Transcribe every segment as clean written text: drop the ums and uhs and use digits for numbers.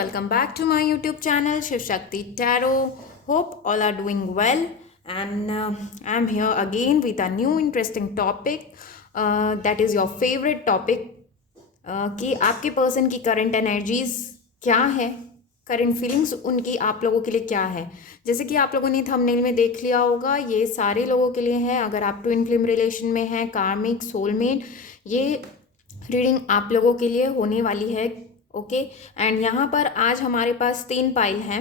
welcome back to my YouTube channel Shiv Shakti Tarot. Hope all are doing well, and I'm here again with a new interesting topic. That is your favorite topic. कि आपके person की current energies क्या है, current feelings उनकी आप लोगों के लिए क्या है। जैसे कि आप लोगों ने थंबनेल में देख लिया होगा, ये सारे लोगों के लिए है। अगर आप ट्विन फ्लेम रिलेशन में हैं, कार्मिक, सोलमेट, ये रीडिंग आप लोगों के लिए होने वाली है। ओके एंड यहाँ पर आज हमारे पास 3 पाइल हैं।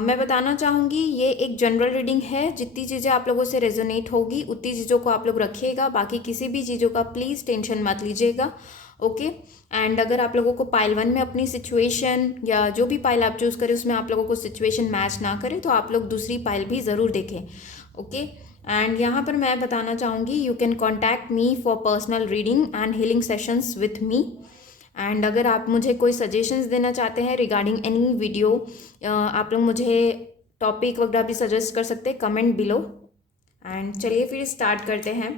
मैं बताना चाहूँगी ये एक जनरल रीडिंग है। जितनी चीज़ें आप लोगों से रेजोनेट होगी उतनी चीज़ों को आप लोग रखिएगा, बाकी किसी भी चीज़ों का प्लीज़ टेंशन मत लीजिएगा। ओके एंड अगर आप लोगों को पाइल 1 में अपनी सिचुएशन या जो भी पाइल आप चूज़ करें उसमें आप लोगों को सिचुएशन मैच ना करे तो आप लोग दूसरी पाइल भी ज़रूर देखें। ओके एंड यहाँ पर मैं बताना चाहूँगी you can contact me for personal reading and healing sessions with me. And अगर आप मुझे कोई सजेशंस देना चाहते हैं रिगार्डिंग एनी वीडियो, आप लोग मुझे टॉपिक वगैरह भी सजेस्ट कर सकते हैं कमेंट बिलो। एंड चलिए फिर स्टार्ट करते हैं।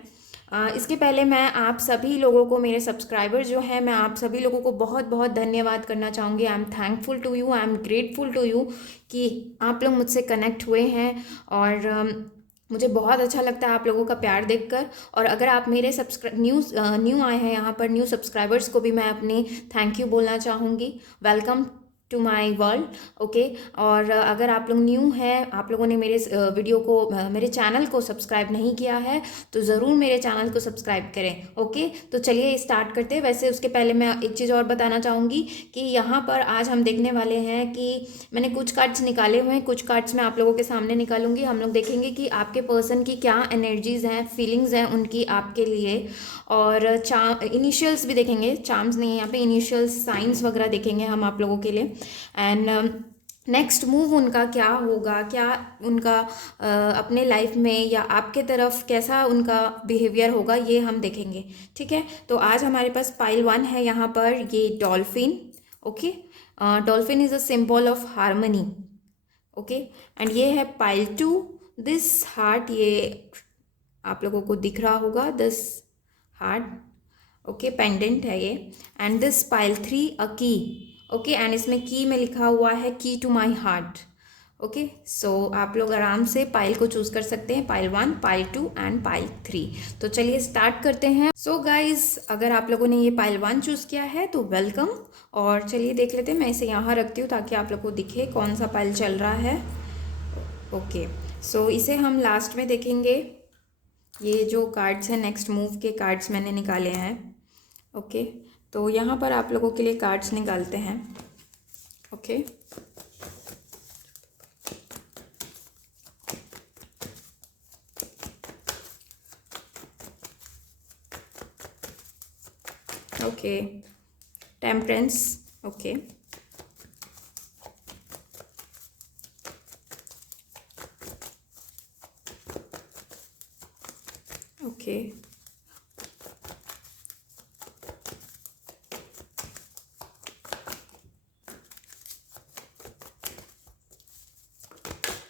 इसके पहले मैं आप सभी लोगों को, मेरे सब्सक्राइबर जो हैं, मैं आप सभी लोगों को बहुत बहुत धन्यवाद करना चाहूँगी। I am thankful to you, I am grateful to you कि आप लोग मुझसे कनेक्ट हुए हैं और मुझे बहुत अच्छा लगता है आप लोगों का प्यार देखकर। और अगर आप मेरे न्यू आए हैं यहाँ पर, न्यू सब्सक्राइबर्स को भी मैं अपनी थैंक यू बोलना चाहूँगी। Welcome to my world. Okay और अगर आप लोग न्यू हैं, आप लोगों ने मेरे वीडियो को, मेरे चैनल को सब्सक्राइब नहीं किया है तो ज़रूर मेरे चैनल को सब्सक्राइब करें। ओके तो चलिए स्टार्ट करते हैं। वैसे उसके पहले मैं एक चीज़ और बताना चाहूँगी कि यहाँ पर आज हम देखने वाले हैं कि मैंने कुछ कार्ड्स निकाले हुए हैं, कुछ कार्ड्स मैं आप लोगों के सामने निकालूंगी। हम लोग देखेंगे कि आपके पर्सन की क्या एनर्जीज़ हैं, फीलिंग्स हैं उनकी आपके लिए, और इनिशियल्स भी देखेंगे। चार्म्स नहीं है यहाँ पे, इनिशियल्स, साइंस वगैरह देखेंगे हम आप लोगों के लिए। एंड नेक्स्ट मूव उनका क्या होगा, क्या उनका अपने लाइफ में या आपके तरफ कैसा उनका बिहेवियर होगा, ये हम देखेंगे। ठीक है, तो आज हमारे पास पाइल 1 है यहाँ पर, ये dolphin. Okay dolphin is a symbol of harmony. Okay and ये है पाइल 2, दिस हार्ट। ये आप लोगों को दिख रहा होगा, दिस हार्ट। ओके पेंडेंट है ये। एंड दिस पाइल 3 अ की। ओके एंड इसमें की में लिखा हुआ है key to my heart. Okay so आप लोग आराम से पाइल को चूज कर सकते हैं, पाइल 1, पाइल 2 एंड पाइल 3। तो चलिए स्टार्ट करते हैं। सो गाइज अगर आप लोगों ने ये पाइल 1 चूज किया है तो वेलकम। और चलिए देख लेते हैं, मैं इसे यहाँ रखती हूँ ताकि आप लोग को दिखे कौन सा पाइल चल रहा है। ओके सो इसे हम लास्ट में देखेंगे। ये जो कार्ड्स हैं नेक्स्ट मूव के कार्ड्स मैंने निकाले हैं। ओके तो यहाँ पर आप लोगों के लिए कार्ड्स निकालते हैं। Okay okay temperance. Okay okay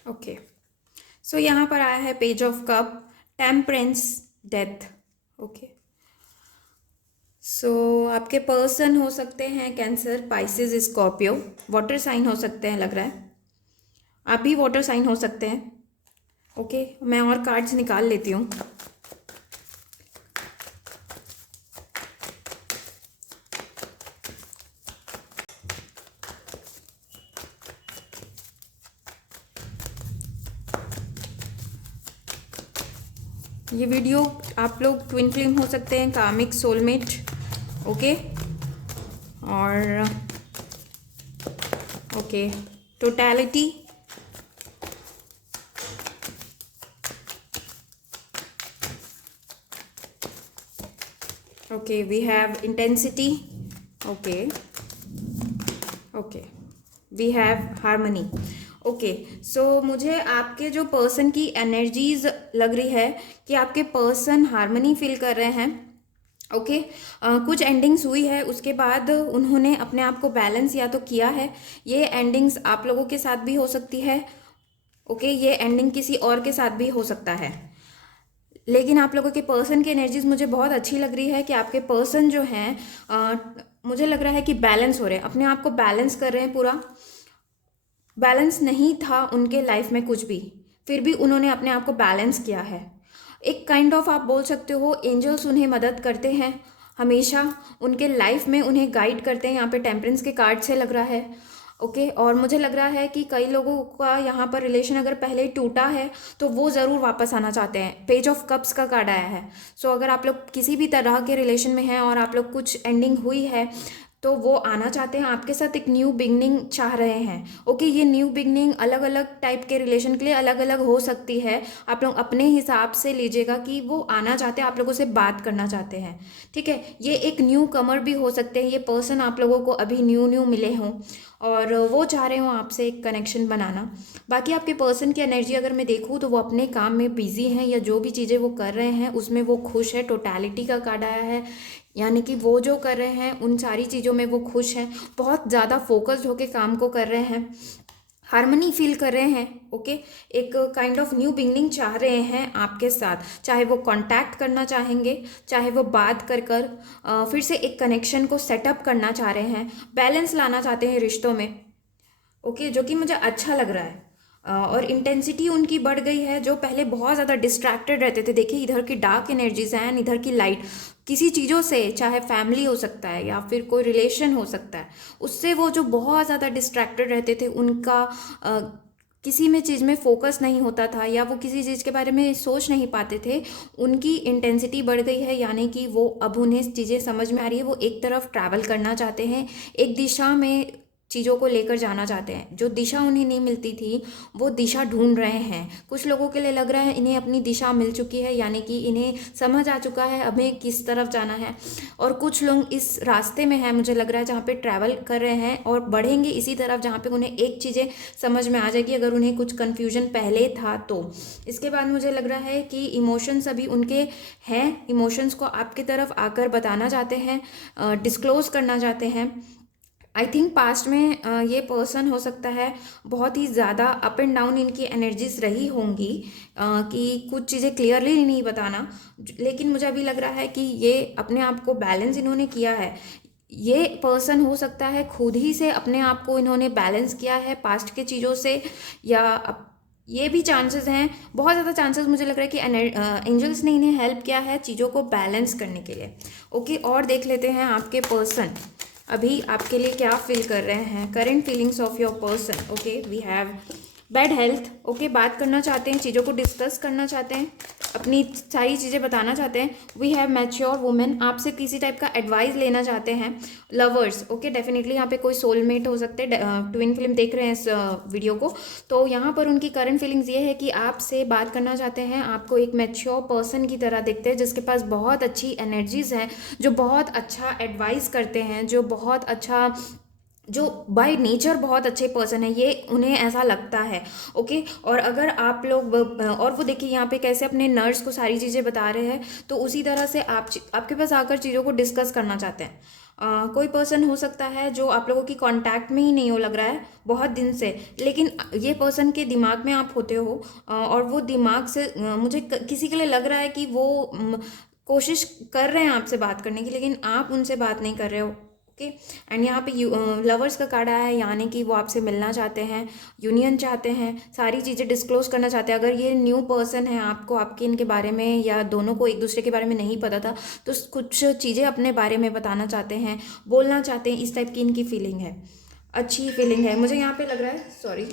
okay so यहाँ पर आया है page of cup, temperance, death. Okay so आपके पर्सन हो सकते हैं cancer, pisces, scorpio, water sign हो सकते हैं, लग रहा है आप भी वाटर साइन हो सकते हैं। ओके मैं और कार्ड्स निकाल लेती हूँ। ये वीडियो आप लोग ट्विन फ्लेम हो सकते हैं, कार्मिक, सोलमेट। ओके और okay totality, okay we have intensity, okay okay we have harmony. Okay so मुझे आपके जो पर्सन की एनर्जीज लग रही है कि आपके पर्सन हार्मनी फील कर रहे हैं। ओके कुछ एंडिंग्स हुई है, उसके बाद उन्होंने अपने आप को बैलेंस या तो किया है। ये एंडिंग्स आप लोगों के साथ भी हो सकती है। ओके ये एंडिंग किसी और के साथ भी हो सकता है, लेकिन आप लोगों के पर्सन की एनर्जीज मुझे बहुत अच्छी लग रही है कि आपके पर्सन जो हैं मुझे लग रहा है कि बैलेंस हो रहे हैं, अपने आप को बैलेंस कर रहे हैं पूरा। बैलेंस नहीं था उनके लाइफ में कुछ भी, फिर भी उन्होंने अपने आप को बैलेंस किया है। एक काइंड ऑफ आप बोल सकते हो एंजल्स उन्हें मदद करते हैं हमेशा, उनके लाइफ में उन्हें गाइड करते हैं। यहाँ पे टेम्परेंस के कार्ड से लग रहा है। ओके, और मुझे लग रहा है कि कई लोगों का यहाँ पर रिलेशन अगर पहले ही टूटा है तो वो ज़रूर वापस आना चाहते हैं। पेज ऑफ कप्स का कार्ड आया है। सो अगर आप लोग किसी भी तरह के रिलेशन में हैं और आप लोग कुछ एंडिंग हुई है तो वो आना चाहते हैं आपके साथ, एक न्यू बिगनिंग चाह रहे हैं। ओके, ये न्यू बिगनिंग अलग अलग टाइप के रिलेशन के लिए अलग अलग हो सकती है। आप लोग अपने हिसाब से लीजिएगा कि वो आना चाहते हैं, आप लोगों से बात करना चाहते हैं। ठीक है, ये एक न्यू कमर भी हो सकते हैं। ये पर्सन आप लोगों को अभी न्यू न्यू मिले हों और वो चाह रहे हों आपसे एक कनेक्शन बनाना। बाकी आपके पर्सन की एनर्जी अगर मैं देखूँ तो वो अपने काम में बिजी हैं, या जो भी चीज़ें वो कर रहे हैं उसमें वो खुश है। टोटैलिटी का कार्ड आया है, यानी कि वो जो कर रहे हैं उन सारी चीज़ों में वो खुश हैं, बहुत ज़्यादा फोकस्ड होकर काम को कर रहे हैं, हार्मनी फील कर रहे हैं। ओके, एक काइंड ऑफ न्यू बिगनिंग चाह रहे हैं आपके साथ, चाहे वो कांटेक्ट करना चाहेंगे, चाहे वो बात कर कर फिर से एक कनेक्शन को सेटअप करना चाह रहे हैं, बैलेंस लाना चाहते हैं रिश्तों में। ओके, जो कि मुझे अच्छा लग रहा है। और इंटेंसिटी उनकी बढ़ गई है। जो पहले बहुत ज़्यादा डिस्ट्रैक्टेड रहते थे, देखिए इधर की डार्क एनर्जीज हैं एंड इधर की लाइट, किसी चीज़ों से, चाहे फैमिली हो सकता है या फिर कोई रिलेशन हो सकता है, उससे वो जो बहुत ज़्यादा डिस्ट्रैक्टेड रहते थे, उनका किसी में चीज़ में फोकस नहीं होता था या वो किसी चीज़ के बारे में सोच नहीं पाते थे, उनकी इंटेंसिटी बढ़ गई है। यानी कि वो अब उन्हें चीज़ें समझ में आ रही है, वो एक तरफ ट्रैवल करना चाहते हैं, एक दिशा में चीज़ों को लेकर जाना चाहते हैं। जो दिशा उन्हें नहीं मिलती थी वो दिशा ढूंढ रहे हैं। कुछ लोगों के लिए लग रहा है इन्हें अपनी दिशा मिल चुकी है, यानी कि इन्हें समझ आ चुका है हमें किस तरफ जाना है। और कुछ लोग इस रास्ते में हैं, मुझे लग रहा है, जहाँ पे ट्रैवल कर रहे हैं और बढ़ेंगे इसी तरफ जहाँ पे उन्हें एक चीज़ें समझ में आ जाएगी, अगर उन्हें कुछ कन्फ्यूजन पहले था तो। इसके बाद मुझे लग रहा है कि इमोशंस अभी उनके हैं, इमोशंस को आपकी तरफ आकर बताना चाहते हैं, डिस्क्लोज करना चाहते हैं। आई थिंक पास्ट में ये पर्सन हो सकता है बहुत ही ज़्यादा अप एंड डाउन इनकी एनर्जीज रही होंगी, कि कुछ चीज़ें क्लियरली नहीं बताना। लेकिन मुझे अभी लग रहा है कि ये अपने आप को बैलेंस इन्होंने किया है। ये पर्सन हो सकता है खुद ही से अपने आप को इन्होंने बैलेंस किया है पास्ट के चीज़ों से, या ये भी चांसेस हैं, बहुत ज़्यादा चांसेस मुझे लग रहा है कि एंजल्स ने इन्हें हेल्प किया है चीज़ों को बैलेंस करने के लिए। ओके, और देख लेते हैं आपके पर्सन अभी आपके लिए क्या फील कर रहे हैं, current feelings of your person. Okay, we have bad health. Okay, बात करना चाहते हैं, चीज़ों को डिस्कस करना चाहते हैं, अपनी सारी चीज़ें बताना चाहते हैं। वी हैव मैच्योर वुमेन, आपसे किसी टाइप का एडवाइस लेना चाहते हैं। लवर्स, ओके, डेफिनेटली यहाँ पे कोई सोलमेट हो सकते हैं। ट्विन फिल्म देख रहे हैं इस वीडियो को, तो यहाँ पर उनकी करंट फीलिंग्स ये है कि आपसे बात करना चाहते हैं, आपको एक मैच्योर पर्सन की तरह देखते हैं, जिसके पास बहुत अच्छी एनर्जीज हैं, जो बहुत अच्छा एडवाइस करते हैं, जो बहुत अच्छा, जो बाय नेचर बहुत अच्छे पर्सन है, ये उन्हें ऐसा लगता है। ओके, और अगर आप लोग और वो देखिए यहाँ पे कैसे अपने नर्स को सारी चीज़ें बता रहे हैं, तो उसी तरह से आपके पास आकर चीज़ों को डिस्कस करना चाहते हैं। कोई पर्सन हो सकता है जो आप लोगों की कांटेक्ट में ही नहीं हो, लग रहा है बहुत दिन से, लेकिन ये पर्सन के दिमाग में आप होते हो, और वो दिमाग से मुझे किसी के लिए लग रहा है कि वो कोशिश कर रहे हैं आपसे बात करने की, लेकिन आप उनसे बात नहीं कर रहे हो। ओके, एंड यहाँ पे लवर्स का कार्ड आया है, यानी कि वो आपसे मिलना चाहते हैं, यूनियन चाहते हैं, सारी चीज़ें डिस्क्लोज करना चाहते हैं। अगर ये न्यू पर्सन है, आपको आपके इनके बारे में या दोनों को एक दूसरे के बारे में नहीं पता था, तो कुछ चीज़ें अपने बारे में बताना चाहते हैं, बोलना चाहते हैं, इस टाइप की इनकी फीलिंग है, अच्छी फीलिंग है मुझे यहाँ पे लग रहा है। सॉरी,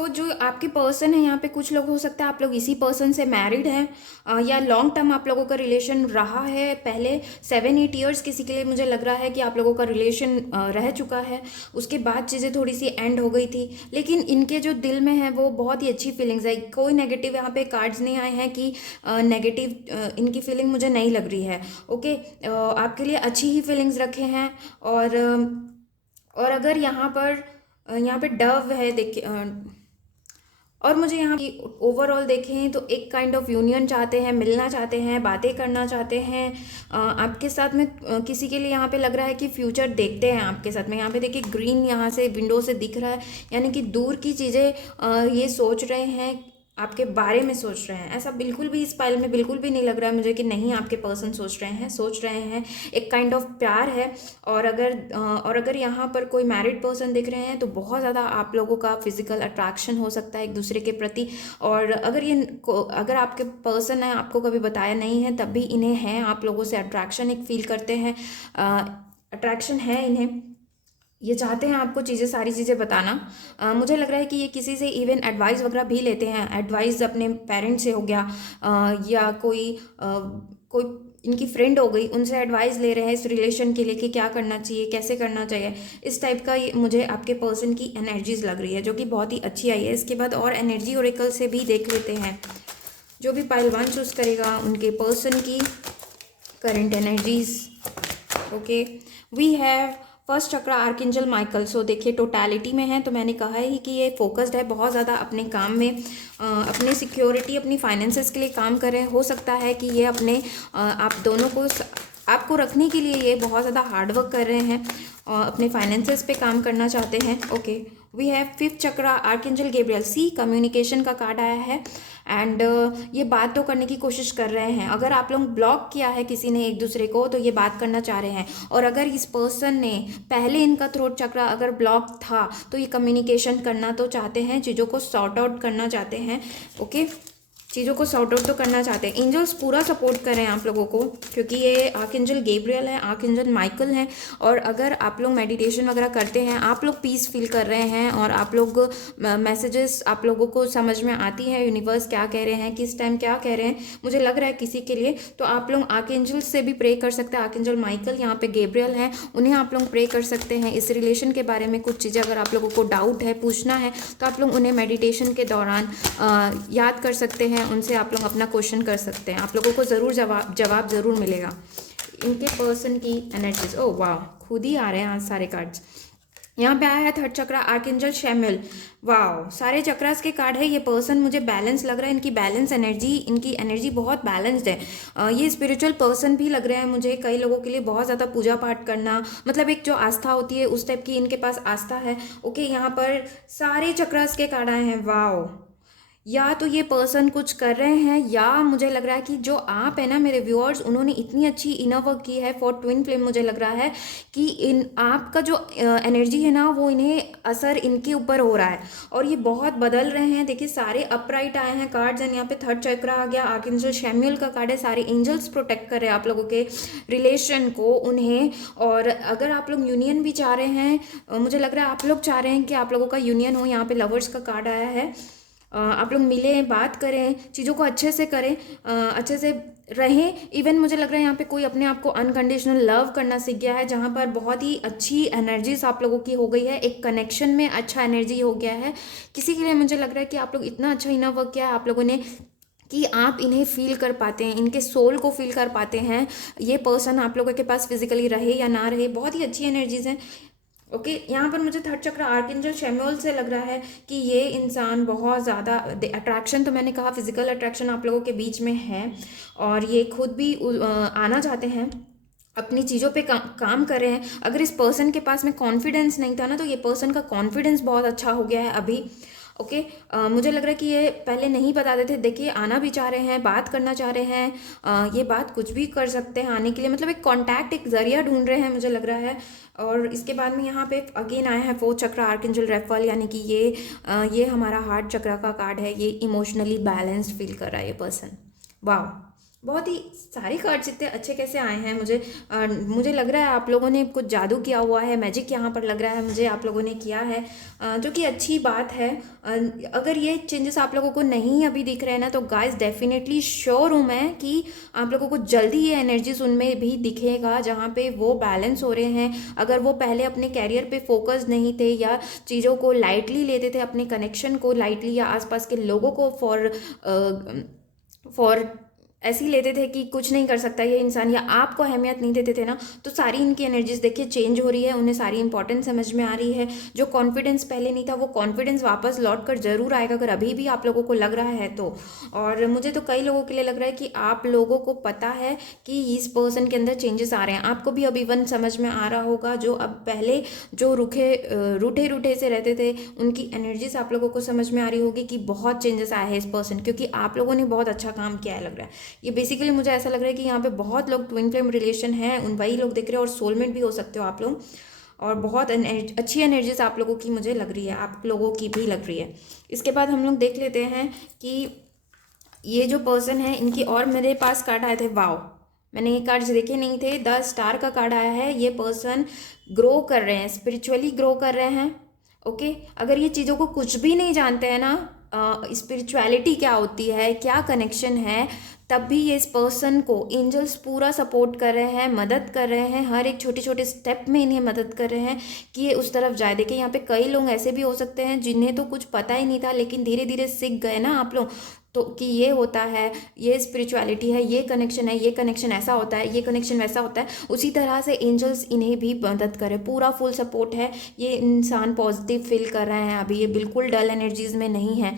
तो जो आपके पर्सन है, यहाँ पे कुछ लोग हो सकता है आप लोग इसी पर्सन से मैरिड हैं, या लॉन्ग टर्म आप लोगों का रिलेशन रहा है पहले 7-8 ईयर्स। किसी के लिए मुझे लग रहा है कि आप लोगों का रिलेशन रह चुका है, उसके बाद चीज़ें थोड़ी सी एंड हो गई थी, लेकिन इनके जो दिल में है वो बहुत ही अच्छी फीलिंग्स है। कोई नेगेटिव यहाँ पे कार्ड्स नहीं आए हैं कि नेगेटिव इनकी फीलिंग मुझे नहीं लग रही है। ओके, आपके लिए अच्छी ही फीलिंग्स रखे हैं। और अगर यहाँ पे डव है, देखिए, और मुझे यहाँ की ओवरऑल देखें तो एक काइंड ऑफ यूनियन चाहते हैं, मिलना चाहते हैं, बातें करना चाहते हैं आपके साथ में। किसी के लिए यहाँ पे लग रहा है कि फ्यूचर देखते हैं आपके साथ में। यहाँ पे देखिए ग्रीन यहाँ से विंडो से दिख रहा है, यानी कि दूर की चीज़ें ये सोच रहे हैं आपके बारे में सोच रहे हैं। ऐसा बिल्कुल भी इस पाइल में बिल्कुल भी नहीं लग रहा है मुझे कि नहीं आपके पर्सन सोच रहे हैं। एक काइंड ऑफ प्यार है। और अगर यहाँ पर कोई मैरिड पर्सन दिख रहे हैं तो बहुत ज़्यादा आप लोगों का फिजिकल अट्रैक्शन हो सकता है एक दूसरे के प्रति। और अगर आपके पर्सन है आपको कभी बताया नहीं है तब भी इन्हें है आप लोगों से अट्रैक्शन एक फील करते हैं, अट्रैक्शन है इन्हें, ये चाहते हैं आपको सारी चीज़ें बताना। मुझे लग रहा है कि ये किसी से इवन एडवाइस वगैरह भी लेते हैं। एडवाइस अपने पेरेंट्स से हो गया, या कोई इनकी फ्रेंड हो गई, उनसे एडवाइस ले रहे हैं इस रिलेशन के लिए कि क्या करना चाहिए, कैसे करना चाहिए। इस टाइप का मुझे आपके पर्सन की एनर्जीज लग रही है जो कि बहुत ही अच्छी आई है। इसके बाद और एनर्जी ओरेकल से भी देख लेते हैं। जो भी पाइल 1 चूज़ करेगा उनके पर्सन की current energies. Okay, we have first chakra archangel Michael. So देखिए टोटलिटी में है तो मैंने कहा ही कि ये फोकस्ड है बहुत ज़्यादा अपने काम में, अपने सिक्योरिटी अपनी फाइनेंसेस के लिए काम कर रहे हैं। हो सकता है कि ये अपने आप दोनों को आपको रखने के लिए ये बहुत ज़्यादा हार्डवर्क कर रहे हैं और अपने फाइनेंसेस पे काम करना चाहते हैं। Okay, we have 5th chakra archangel Gabriel. See communication का कार्ड आया है एंड ये बात तो करने की कोशिश कर रहे हैं। अगर आप लोग ब्लॉक किया है किसी ने एक दूसरे को तो ये बात करना चाह रहे हैं। और अगर इस पर्सन ने पहले इनका थ्रोट चक्रा अगर ब्लॉक था तो ये कम्युनिकेशन करना तो चाहते हैं, चीज़ों को सॉर्ट आउट करना चाहते हैं। ओके, चीज़ों को सॉर्ट आउट तो करना चाहते हैं। एंजल्स पूरा सपोर्ट कर रहे हैं आप लोगों को क्योंकि ये आर्कएंजल गैब्रियल है, आर्कएंजल माइकल हैं। और अगर आप लोग मेडिटेशन वगैरह करते हैं, आप लोग पीस फील कर रहे हैं और आप लोग मैसेजेस आप लोगों को समझ में आती है यूनिवर्स क्या कह रहे हैं, किस टाइम क्या कह रहे हैं, मुझे लग रहा है किसी के लिए तो आप लोग आर्कएंजल से भी प्रे कर सकते हैं। आर्कएंजल माइकल यहाँ पे गैब्रियल हैं, उन्हें आप लोग प्रे कर सकते हैं। इस रिलेशन के बारे में कुछ चीज़ें अगर आप लोगों को डाउट है, पूछना है तो आप लोग उन्हें मेडिटेशन के दौरान याद कर सकते हैं, उनसे आप लोग अपना क्वेश्चन कर सकते हैं। आप लोगों को ज़रूर जवाब ज़रूर मिलेगा। इनके पर्सन की एनर्जीज, ओ वाह, खुद ही आ रहे हैं आज सारे कार्ड्स। यहाँ पे आया है 3rd चक्रा आर्कएंजल शैमुएल। वाह, सारे चक्रास के कार्ड है। ये पर्सन मुझे बैलेंस लग रहा है, इनकी बैलेंस एनर्जी, इनकी एनर्जी बहुत बैलेंस्ड है। ये स्पिरिचुअल पर्सन भी लग रहे हैं मुझे। कई लोगों के लिए बहुत ज़्यादा पूजा पाठ करना, मतलब एक जो आस्था होती है उस टाइप की इनके पास आस्था है। ओके, यहाँ पर सारे चक्रास के कार्ड आए हैं। वाह, या तो ये पर्सन कुछ कर रहे हैं या मुझे लग रहा है कि जो आप है ना मेरे व्यूअर्स, उन्होंने इतनी अच्छी इनर वर्क की है फॉर ट्विन फ्लेम। मुझे लग रहा है कि इन आपका जो एनर्जी है ना वो इन्हें असर इनके ऊपर हो रहा है और ये बहुत बदल रहे हैं। देखिए सारे अपराइट आए हैं कार्ड्स एंड यहाँ पे 3rd चक्रा आ गया, आर्कएंजल शैमुएल का कार्ड है। सारे एंजल्स प्रोटेक्ट कर रहे हैं आप लोगों के रिलेशन को, उन्हें। और अगर आप लोग यूनियन भी चाह रहे हैं, मुझे लग रहा है आप लोग चाह रहे हैं कि आप लोगों का यूनियन हो। यहाँ पे लवर्स का कार्ड आया है। आप लोग मिलें, बात करें, चीज़ों को अच्छे से करें, अच्छे से रहें। इवन मुझे लग रहा है यहाँ पे कोई अपने आप को अनकंडीशनल लव करना सीख गया है, जहाँ पर बहुत ही अच्छी एनर्जीज आप लोगों की हो गई है। एक कनेक्शन में अच्छा एनर्जी हो गया है किसी के लिए। मुझे लग रहा है कि आप लोग इतना अच्छा इनर वर्क किया है आप लोगों ने कि आप इन्हें फील कर पाते हैं, इनके सोल को फील कर पाते हैं। ये पर्सन आप लोगों के पास फिजिकली रहे या ना रहे, बहुत ही अच्छी एनर्जीज हैं। ओके, यहाँ पर मुझे 3rd चक्र आर्कएंजल शैमुएल से लग रहा है कि ये इंसान बहुत ज़्यादा अट्रैक्शन, तो मैंने कहा फिजिकल अट्रैक्शन आप लोगों के बीच में है और ये खुद भी आना चाहते हैं, अपनी चीज़ों पे काम कर रहे हैं। अगर इस पर्सन के पास में कॉन्फिडेंस नहीं था ना तो ये पर्सन का कॉन्फिडेंस बहुत अच्छा हो गया है अभी। ओके, मुझे लग रहा है कि ये पहले नहीं बताते थे। देखिए आना भी चाह रहे हैं, बात करना चाह रहे हैं, ये बात कुछ भी कर सकते हैं आने के लिए, मतलब एक कांटेक्ट, एक जरिया ढूंढ रहे हैं मुझे लग रहा है। और इसके बाद में यहाँ पे अगेन आया है 4th चक्र आर्कएंजल रेफल, यानी कि ये हमारा हार्ट चक्र का कार्ड है। ये इमोशनली बैलेंस्ड फील कर रहा है ये पर्सन। वाह, बहुत ही सारे कार्ड्स इतने अच्छे कैसे आए हैं। मुझे लग रहा है आप लोगों ने कुछ जादू किया हुआ है, मैजिक यहाँ पर लग रहा है मुझे आप लोगों ने किया है, जो कि अच्छी बात है। अगर ये चेंजेस आप लोगों को नहीं अभी दिख रहे हैं ना तो गाइस डेफिनेटली श्योर हूँ मैं कि आप लोगों को जल्दी ये एनर्जीज उनमें भी दिखेगा जहाँ पे वो बैलेंस हो रहे हैं। अगर वो पहले अपने कैरियर पे फोकस नहीं थे या चीज़ों को लाइटली लेते थे, अपने कनेक्शन को लाइटली या आसपास के लोगों को फॉर ऐसे ही लेते थे कि कुछ नहीं कर सकता ये इंसान, या आपको अहमियत नहीं देते थे ना, तो सारी इनकी एनर्जीज देखिए चेंज हो रही है, उन्हें सारी इंपॉर्टेंस समझ में आ रही है। जो कॉन्फिडेंस पहले नहीं था वो कॉन्फिडेंस वापस लौट कर जरूर आएगा, अगर अभी भी आप लोगों को लग रहा है तो। और मुझे तो कई लोगों के लिए लग रहा है कि आप लोगों को पता है कि इस पर्सन के अंदर चेंजेस आ रहे हैं। आपको भी अब इवन समझ में आ रहा होगा, जो अब पहले जो रूठे रूठे से रहते थे उनकी एनर्जीज आप लोगों को समझ में आ रही होगी कि बहुत चेंजेस आए हैं इस पर्सन, क्योंकि आप लोगों ने बहुत अच्छा काम किया है लग रहा है। ये बेसिकली मुझे ऐसा लग रहा है कि यहाँ पे बहुत लोग ट्विन फ्लेम रिलेशन है, उन वही लोग दिख रहे हैं, और सोलमेट भी हो सकते हो आप लोग। और बहुत अच्छी एनर्जीज आप लोगों की मुझे लग रही है, आप लोगों की भी लग रही है। इसके बाद हम लोग देख लेते हैं कि ये जो पर्सन है इनकी, और मेरे पास कार्ड आए थे, वाओ, मैंने ये कार्ड्स देखे नहीं थे, 10 स्टार का कार्ड आया है। ये पर्सन ग्रो कर रहे हैं, स्पिरिचुअली ग्रो कर रहे हैं। ओके, अगर ये चीज़ों को कुछ भी नहीं जानते हैं ना, स्पिरिचुअलिटी क्या होती है, क्या कनेक्शन है, तब भी ये इस पर्सन को एंजल्स पूरा सपोर्ट कर रहे हैं, मदद कर रहे हैं, हर एक छोटे छोटे स्टेप में इन्हें मदद कर रहे हैं कि ये उस तरफ जाए। देखिए यहाँ पे कई लोग ऐसे भी हो सकते हैं जिन्हें तो कुछ पता ही नहीं था, लेकिन धीरे धीरे सीख गए ना आप लोग, तो कि ये होता है, ये स्पिरिचुअलिटी है, ये कनेक्शन है, ये कनेक्शन ऐसा होता है, ये कनेक्शन वैसा होता है। उसी तरह से एंजल्स इन्हें भी मदद करे, पूरा फुल सपोर्ट है। ये इंसान पॉजिटिव फील कर रहे हैं अभी, ये बिल्कुल डल एनर्जीज में नहीं है।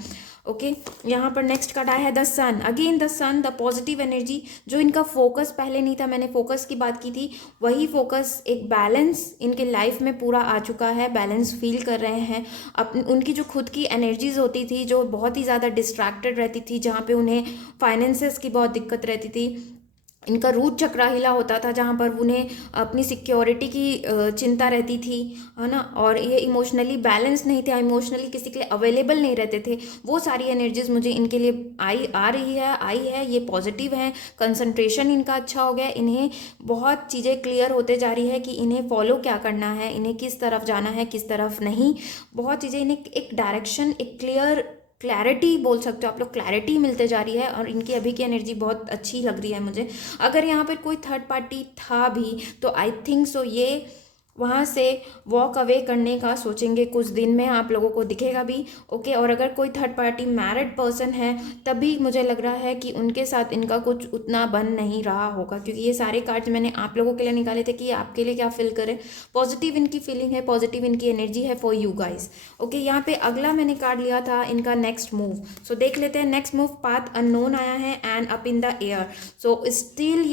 ओके, यहाँ पर नेक्स्ट कार्ड आया है the sun. Again the sun, the positive energy. जो इनका फोकस पहले नहीं था, मैंने फोकस की बात की थी, वही फोकस, एक बैलेंस इनके लाइफ में पूरा आ चुका है, बैलेंस फील कर रहे हैं। उनकी जो खुद की एनर्जीज होती थी, जो बहुत ही ज़्यादा डिस्ट्रैक्टेड रहती थी, जहाँ पे उन्हें फाइनेंसेस की बहुत दिक्कत रहती थी, इनका रूट चक्रा हिला होता था, जहाँ पर उन्हें अपनी सिक्योरिटी की चिंता रहती थी, है ना, और ये इमोशनली बैलेंस नहीं थे, इमोशनली किसी के लिए अवेलेबल नहीं रहते थे, वो सारी एनर्जीज मुझे इनके लिए आई है। ये पॉजिटिव है, कंसंट्रेशन इनका अच्छा हो गया, इन्हें बहुत चीज़ें क्लियर होते जा रही है कि इन्हें फॉलो क्या करना है, इन्हें किस तरफ जाना है, किस तरफ नहीं। बहुत चीज़ें, इन्हें एक डायरेक्शन, एक क्लैरिटी बोल सकते हो आप लोग, क्लैरिटी मिलते जा रही है, और इनकी अभी की एनर्जी बहुत अच्छी लग रही है मुझे। अगर यहाँ पर कोई थर्ड पार्टी था भी तो आई थिंक सो ये वहाँ से वॉक अवे करने का सोचेंगे, कुछ दिन में आप लोगों को दिखेगा भी। ओके, और अगर कोई थर्ड पार्टी मैरिड पर्सन है तभी मुझे लग रहा है कि उनके साथ इनका कुछ उतना बन नहीं रहा होगा, क्योंकि ये सारे कार्ड्स मैंने आप लोगों के लिए निकाले थे कि आपके लिए क्या फील करें। पॉजिटिव इनकी फीलिंग है, पॉजिटिव इनकी एनर्जी है फॉर यू गाइज। ओके, यहाँ पे अगला मैंने कार्ड लिया था इनका नेक्स्ट मूव। सो देख लेते हैं नेक्स्ट मूव। पाथ अननोन आया है and up in the air. So still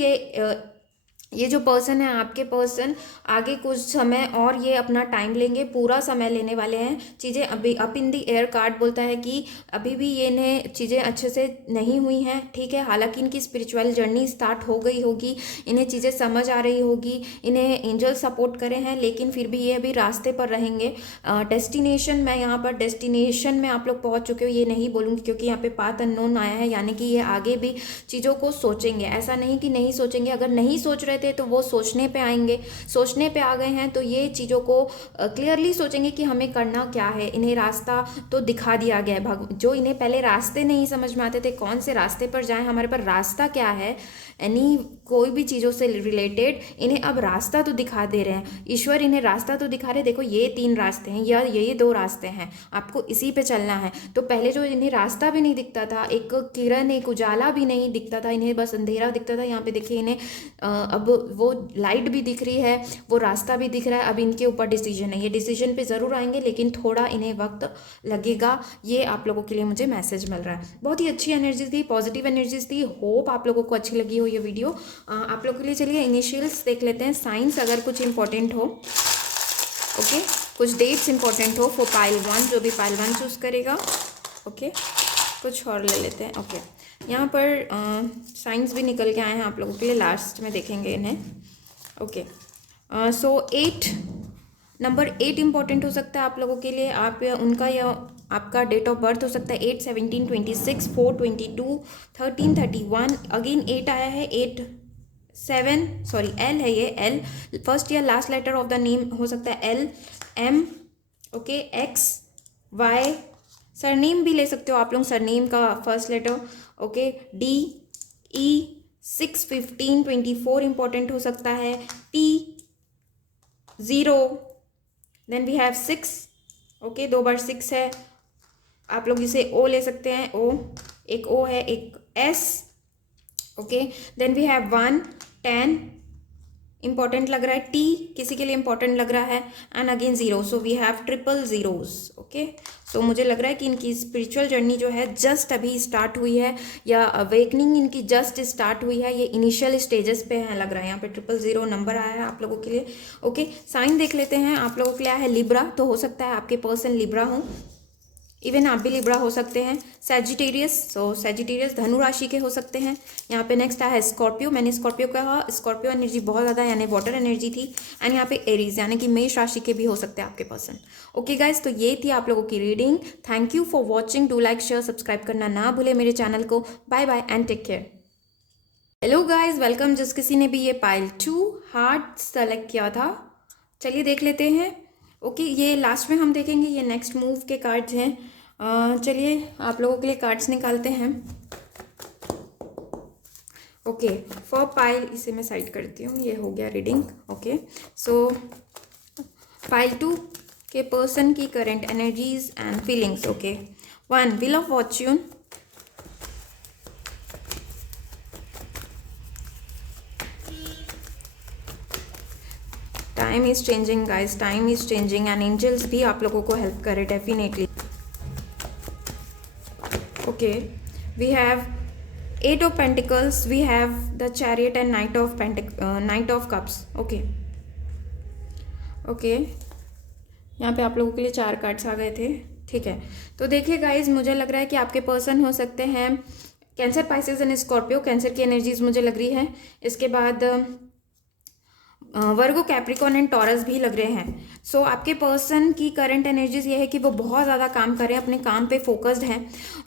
ये जो पर्सन है, आपके पर्सन, आगे कुछ समय और ये अपना टाइम लेंगे, पूरा समय लेने वाले हैं। चीज़ें अभी up in the air card बोलता है कि अभी भी ये इन्हें चीज़ें अच्छे से नहीं हुई हैं, ठीक है। हालांकि इनकी स्पिरिचुअल जर्नी स्टार्ट हो गई होगी, इन्हें चीज़ें समझ आ रही होगी, इन्हें एंजल सपोर्ट करे हैं, लेकिन फिर भी ये अभी रास्ते पर रहेंगे। डेस्टिनेशन, मैं यहाँ पर डेस्टिनेशन में आप लोग पहुँच चुके हो ये नहीं बोलूँगी, क्योंकि यहाँ पे पाथ अननोन आया है, यानी कि ये आगे भी चीज़ों को सोचेंगे। ऐसा नहीं कि नहीं सोचेंगे, अगर नहीं सोच रहे थे तो वो सोचने पे आएंगे, सोचने पे आ गए हैं तो ये चीज़ों को क्लियरली सोचेंगे कि हमें करना क्या है। इन्हें रास्ता तो दिखा दिया गया है, जो इन्हें पहले रास्ते नहीं समझ में आते थे, कौन से रास्ते पर जाएं, हमारे पर रास्ता क्या है, यानी कोई भी चीज़ों से रिलेटेड इन्हें अब रास्ता तो दिखा दे रहे हैं। ईश्वर इन्हें रास्ता तो दिखा रहे, देखो ये 3 रास्ते हैं या ये 2 रास्ते हैं, आपको इसी पे चलना है। तो पहले जो इन्हें रास्ता भी नहीं दिखता था, एक किरण, एक उजाला भी नहीं दिखता था, इन्हें बस अंधेरा दिखता था, यहाँ पे देखिए इन्हें अब वो लाइट भी दिख रही है, वो रास्ता भी दिख रहा है। अब इनके ऊपर डिसीजन है, ये डिसीजन पे ज़रूर आएंगे, लेकिन थोड़ा इन्हें वक्त लगेगा। ये आप लोगों के लिए मुझे मैसेज मिल रहा है। बहुत ही अच्छी एनर्जी थी, पॉजिटिव एनर्जीज थी। होप आप लोगों को अच्छी लगी हो ये वीडियो आप लोगों के लिए। चलिए इनिशियल्स देख लेते हैं, साइंस अगर कुछ इंपॉर्टेंट हो। ओके, कुछ डेट्स इंपॉर्टेंट हो फॉर पाइल 1, जो भी पाइल 1 चूज़ करेगा। ओके, कुछ और ले लेते हैं। ओके, यहाँ पर साइंस भी निकल के आए हैं आप लोगों के लिए, लास्ट में देखेंगे इन्हें। ओके, सो 8, नंबर 8 इंपॉर्टेंट हो सकता है आप लोगों के लिए। आप उनका या आपका डेट ऑफ बर्थ हो सकता है 8, 17, 26, 4, 22, 13, 31। अगेन 8 आया है, 8, 7, सॉरी एल है ये, एल फर्स्ट या last letter of the name हो सकता है, L, M, okay, X, Y, surname भी ले सकते हो आप लोग, सरनेम का first letter. Okay, D, E, 6, 15, 24 important हो सकता है, T, 0, then we have 6। Okay, 2 बार 6 है, आप लोग इसे ओ ले सकते हैं, ओ, एक ओ है, एक S, okay, then we have 1, 10 important लग रहा है, टी किसी के लिए इंपॉर्टेंट लग रहा है, and again zero, so we have triple zeros. Okay, so मुझे लग रहा है कि इनकी स्पिरिचुअल जर्नी जो है जस्ट अभी स्टार्ट हुई है, या अवेकनिंग इनकी जस्ट स्टार्ट हुई है, ये इनिशियल स्टेजेस पे है लग रहा है। यहाँ पे 000 नंबर आया है आप लोगों के लिए। ओके, साइन देख लेते हैं आप लोगों के लिए है लिब्रा, तो हो सकता है आपके पर्सन लिब्रा हो, इवन आप भी लिब्रा हो सकते हैं। सैजिटेरियस, सो सैजिटेरियस धनु राशि के हो सकते हैं। यहाँ पे नेक्स्ट आया है स्कॉर्पियो, मैंने स्कॉर्पियो कहा, स्कॉर्पियो एनर्जी बहुत ज़्यादा यानी वाटर एनर्जी थी। एंड यहाँ पे एरीज यानी कि मेष राशि के भी हो सकते हैं आपके पर्सन। ओके गाइज, तो ये थी आप लोगों की reading. Thank you for watching, do like share subscribe करना ना भूले मेरे चैनल को। Bye bye and take care. Hello guys, welcome. जिस किसी ने भी ये पाइल 2 हार्ट सेलेक्ट किया था, चलिए देख लेते हैं। ओके, ये लास्ट में हम देखेंगे, ये नेक्स्ट मूव के कार्ड्स हैं। चलिए आप लोगों के लिए कार्ड्स निकालते हैं। ओके, फॉर पाइल, इसे मैं साइड करती हूँ, ये हो गया रीडिंग। ओके, सो पाइल 2 के पर्सन की current energies and feelings. Okay, 1 wheel of fortune, time is changing guys, time is changing, and angels भी आप लोगों को हेल्प करे definitely. Okay, we have 8 of Pentacles, we have the Chariot and Knight of Cups. Okay okay, यहाँ पे आप लोगों के लिए 4 कार्ड्स आ गए थे। ठीक है, तो देखिए गाइज, मुझे लग रहा है कि आपके पर्सन हो सकते हैं cancer, Pisces and Scorpio. Cancer की एनर्जीज मुझे लग रही है। इसके बाद वर्गो, कैप्रिकॉन एंड टॉरस भी लग रहे हैं। सो आपके पर्सन की करंट एनर्जीज ये है कि वो बहुत ज़्यादा काम कर रहे हैं, अपने काम पे फोकस्ड हैं।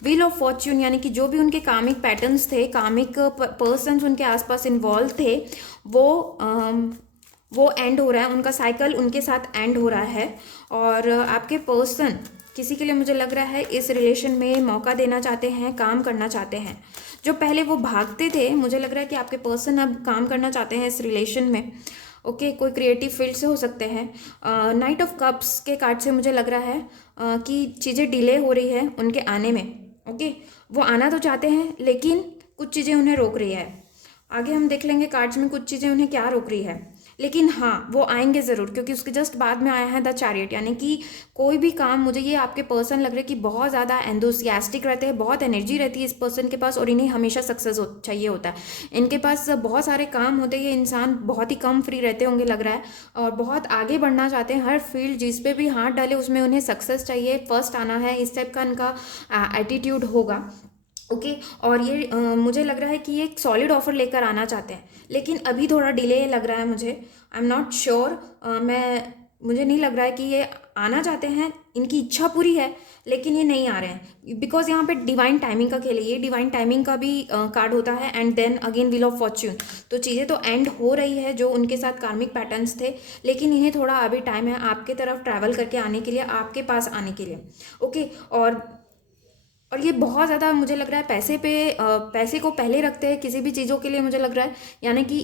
व्हील ऑफ फॉर्च्यून यानी कि जो भी उनके कामिक पैटर्न्स थे, कामिक पर्सन्स उनके आसपास इन्वॉल्व थे, वो एंड हो रहा है, उनका साइकिल उनके साथ एंड हो रहा है। और आपके पर्सन किसी के लिए मुझे लग रहा है इस रिलेशन में मौका देना चाहते हैं, काम करना चाहते हैं। जो पहले वो भागते थे, मुझे लग रहा है कि आपके पर्सन अब काम करना चाहते हैं इस रिलेशन में। ओके, कोई क्रिएटिव फील्ड से हो सकते हैं। नाइट ऑफ कप्स के कार्ड से मुझे लग रहा है कि चीज़ें डिले हो रही है उनके आने में। ओके, वो आना तो चाहते हैं लेकिन कुछ चीज़ें उन्हें रोक रही है। आगे हम देख लेंगे कार्ड्स में कुछ चीज़ें उन्हें क्या रोक रही है, लेकिन हाँ वो आएंगे ज़रूर, क्योंकि उसके जस्ट बाद में आया है द चैरियट। यानी कि कोई भी काम, मुझे ये आपके पर्सन लग रहे हैं कि बहुत ज़्यादा एंथुसियास्टिक रहते हैं, बहुत एनर्जी रहती है इस पर्सन के पास, और इन्हें हमेशा सक्सेस चाहिए होता है। इनके पास बहुत सारे काम होते हैं, ये इंसान बहुत ही कम फ्री रहते होंगे लग रहा है, और बहुत आगे बढ़ना चाहते हैं। हर फील्ड जिस पे भी हाथ डाले उसमें उन्हें सक्सेस चाहिए, फर्स्ट आना है, इस टाइप का इनका एटीट्यूड होगा। ओके, और ये मुझे लग रहा है कि ये एक सॉलिड ऑफर लेकर आना चाहते हैं, लेकिन अभी थोड़ा डिले लग रहा है मुझे। आई एम नॉट श्योर, मुझे नहीं लग रहा है कि ये आना चाहते हैं, इनकी इच्छा पूरी है लेकिन ये नहीं आ रहे हैं, बिकॉज यहाँ पे डिवाइन टाइमिंग का खेल है। ये डिवाइन टाइमिंग का भी कार्ड होता है, and then again wheel of fortune. तो चीज़ें तो एंड हो रही है जो उनके साथ कार्मिक पैटर्न्स थे, लेकिन इन्हें थोड़ा अभी टाइम है आपके तरफ ट्रैवल करके आने के लिए, आपके पास आने के लिए। ओके, और ये बहुत ज़्यादा मुझे लग रहा है पैसे को पहले रखते हैं किसी भी चीज़ों के लिए, मुझे लग रहा है। यानी कि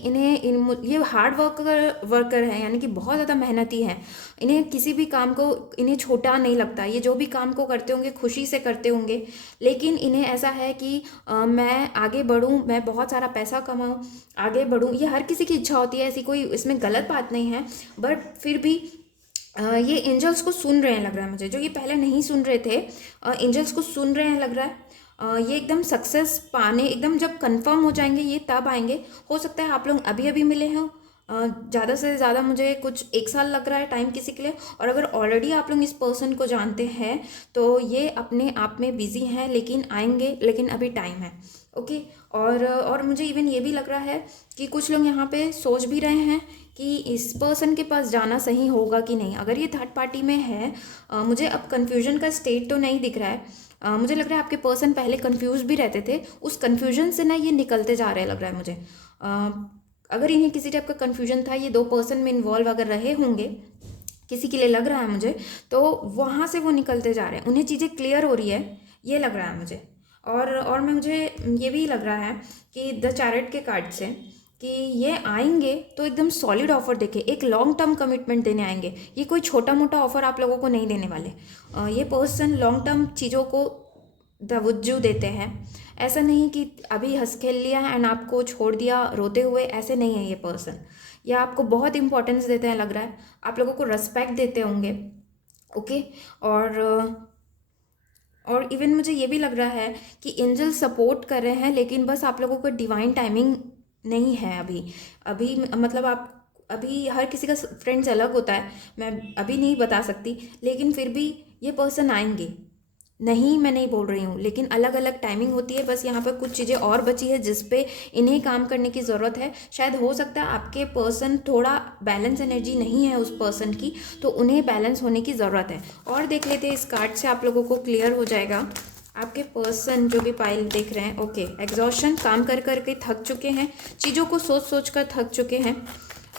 ये हार्ड वर्कर हैं, यानी कि बहुत ज़्यादा मेहनती हैं। इन्हें किसी भी काम को इन्हें छोटा नहीं लगता, ये जो भी काम को करते होंगे खुशी से करते होंगे, लेकिन इन्हें ऐसा है कि मैं आगे बढ़ूँ, मैं बहुत सारा पैसा कमाऊँ, आगे बढ़ूँ। ये हर किसी की इच्छा होती है, ऐसी कोई इसमें गलत बात नहीं है, बट फिर भी ये एंजल्स को सुन रहे हैं लग रहा है मुझे, जो ये पहले नहीं सुन रहे थे, एंजल्स को सुन रहे हैं लग रहा है। ये एकदम सक्सेस पाने, एकदम जब कंफर्म हो जाएंगे ये तब आएंगे। हो सकता है आप लोग अभी अभी मिले हो, ज़्यादा से ज़्यादा मुझे कुछ 1 साल लग रहा है टाइम किसी के लिए, और अगर ऑलरेडी आप लोग इस पर्सन को जानते हैं तो ये अपने आप में बिजी हैं, लेकिन आएंगे, लेकिन अभी टाइम है। ओके, और मुझे इवन ये भी लग रहा है कि कुछ लोग यहाँ पे सोच भी रहे हैं कि इस पर्सन के पास जाना सही होगा कि नहीं। अगर ये थर्ड पार्टी में है, मुझे अब कन्फ्यूजन का स्टेट तो नहीं दिख रहा है। मुझे लग रहा है आपके पर्सन पहले कंफ्यूज भी रहते थे, उस कन्फ्यूजन से ना ये निकलते जा रहे हैं लग रहा है मुझे। अगर इन्हें किसी टाइप का कन्फ्यूजन था, ये 2 पर्सन में इन्वॉल्व अगर रहे होंगे किसी के लिए लग रहा है मुझे, तो वहाँ से वो निकलते जा रहे हैं, उन्हें चीज़ें क्लियर हो रही है, ये लग रहा है मुझे। और मुझे ये भी लग रहा है कि द चैरियट के कार्ड से कि ये आएंगे तो एकदम सॉलिड ऑफर देके एक लॉन्ग टर्म कमिटमेंट देने आएंगे। ये कोई छोटा मोटा ऑफर आप लोगों को नहीं देने वाले। ये पर्सन लॉन्ग टर्म चीज़ों को तवज्जो देते हैं, ऐसा नहीं कि अभी हंस खेल लिया एंड आपको छोड़ दिया रोते हुए, ऐसे नहीं है ये पर्सन। या आपको बहुत इंपॉर्टेंस देते हैं लग रहा है, आप लोगों को रेस्पेक्ट देते होंगे। ओके। और इवन मुझे ये भी लग रहा है कि एंजल सपोर्ट कर रहे हैं, लेकिन बस आप लोगों को डिवाइन टाइमिंग नहीं है अभी। अभी मतलब आप अभी हर किसी का फ्रेंड्स अलग होता है, मैं अभी नहीं बता सकती, लेकिन फिर भी ये पर्सन आएंगे। नहीं, मैं नहीं बोल रही हूँ, लेकिन अलग अलग टाइमिंग होती है। बस यहाँ पर कुछ चीज़ें और बची है जिस पे इन्हें काम करने की ज़रूरत है। शायद हो सकता है आपके पर्सन थोड़ा बैलेंस एनर्जी नहीं है उस पर्सन की, तो उन्हें बैलेंस होने की ज़रूरत है। और देख लेते हैं, इस कार्ड से आप लोगों को क्लियर हो जाएगा। आपके पर्सन जो भी पाइल देख रहे हैं, ओके, एग्जॉशन, काम कर कर के थक चुके हैं, चीज़ों को सोच सोच कर थक चुके हैं।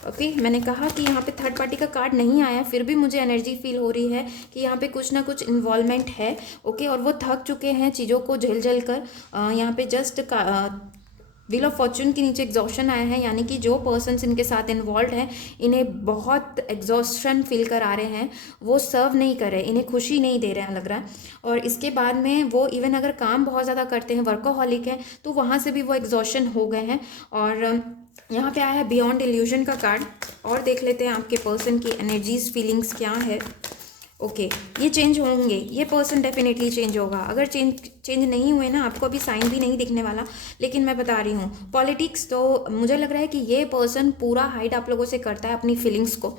ओके, मैंने कहा कि यहाँ पे थर्ड पार्टी का कार्ड नहीं आया, फिर भी मुझे एनर्जी फील हो रही है कि यहाँ पे कुछ ना कुछ इन्वॉल्वमेंट है। ओके, और वो थक चुके हैं चीज़ों को झेल झेल कर। यहाँ पे जस्ट व्हील ऑफ फॉर्चून के नीचे एग्जॉशन आया है, यानी कि जो पर्सन्स इनके साथ इन्वॉल्व हैं इन्हें बहुत एग्जॉशन फील करा रहे हैं, वो सर्व नहीं कर रहे, इन्हें खुशी नहीं दे रहे हैं लग रहा है। और इसके बाद में वो इवन अगर काम बहुत ज़्यादा करते हैं, वर्कोहॉलिक हैं, तो वहाँ से भी वो एग्जॉशन हो गए हैं। और यहाँ पे आया है बियॉन्ड इल्यूजन का कार्ड। और देख लेते हैं आपके पर्सन की एनर्जीज, फीलिंग्स क्या है। ओके, ये चेंज होंगे, ये पर्सन डेफिनेटली चेंज होगा। अगर चेंज नहीं हुए ना, आपको अभी साइन भी नहीं दिखने वाला, लेकिन मैं बता रही हूँ पॉलिटिक्स, तो मुझे लग रहा है कि ये पर्सन पूरा हाइड आप लोगों से करता है अपनी फीलिंग्स को।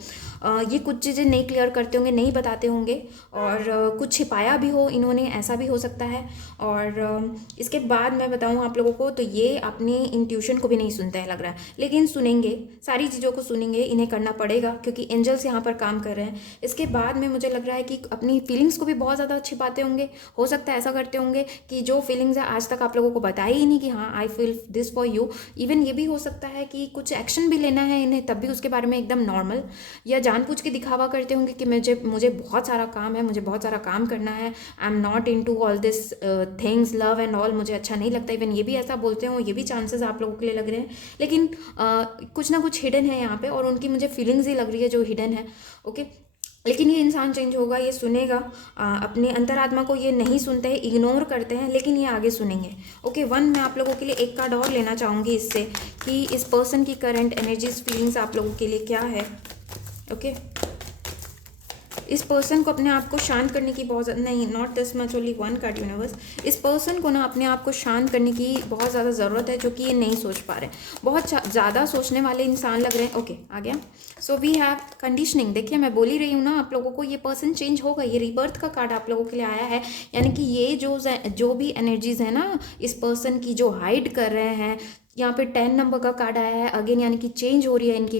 ये कुछ चीज़ें नहीं क्लियर करते होंगे, नहीं बताते होंगे, और कुछ छिपाया भी हो इन्होंने, ऐसा भी हो सकता है। और इसके बाद मैं बताऊँ आप लोगों को, तो ये अपनी इंट्यूशन को भी नहीं सुनते हैं लग रहा है, लेकिन सुनेंगे, सारी चीज़ों को सुनेंगे, इन्हें करना पड़ेगा क्योंकि एंजल्स यहाँ पर काम कर रहे हैं। इसके बाद में मुझे लग रहा है कि अपनी फीलिंग्स को भी बहुत ज़्यादा छिपाते होंगे। हो सकता है ऐसा करते होंगे कि जो फीलिंग्स है आज तक आप लोगों को बताई ही नहीं कि हाँ I feel this for you. Even ये भी हो सकता है कि कुछ एक्शन भी लेना है इन्हें, तब भी उसके बारे में एकदम नॉर्मल या जानबूझ के दिखावा करते होंगे कि मुझे बहुत सारा काम है, मुझे बहुत सारा काम करना है, I am not into all this things, love and all, मुझे अच्छा नहीं लगता। इवन ये भी ऐसा बोलते हो, ये भी चांसेस आप लोगों के लिए लग रहे हैं, लेकिन कुछ ना कुछ हिडन है यहाँ पे, और उनकी मुझे फीलिंग्स ही लग रही है जो हिडन है। ओके, लेकिन ये इंसान चेंज होगा, ये सुनेगा। अपने अंतरात्मा को ये नहीं सुनते हैं, इग्नोर करते हैं, लेकिन ये आगे सुनेंगे। ओके, मैं आप लोगों के लिए एक कार्ड और लेना चाहूँगी इससे कि इस पर्सन की करंट एनर्जीज, फीलिंग्स आप लोगों के लिए क्या है। ओके, इस पर्सन को अपने आप को शांत करने की बहुत नहीं, not this much, only one card universe. इस पर्सन को ना अपने आप को शांत करने की बहुत ज़्यादा ज़रूरत है, जो कि ये नहीं सोच पा रहे, बहुत ज़्यादा सोचने वाले इंसान लग रहे हैं। ओके, आ गया। So we have conditioning. देखिए, मैं बोल ही रही हूँ ना आप लोगों को, ये पर्सन चेंज होगा। ये रिबर्थ का कार्ड आप लोगों के लिए आया है, यानी कि ये जो भी एनर्जीज है ना इस पर्सन की, जो हाइड कर रहे हैं, यहाँ पे 10 नंबर का कार्ड आया है अगेन, यानी कि चेंज हो रही है इनकी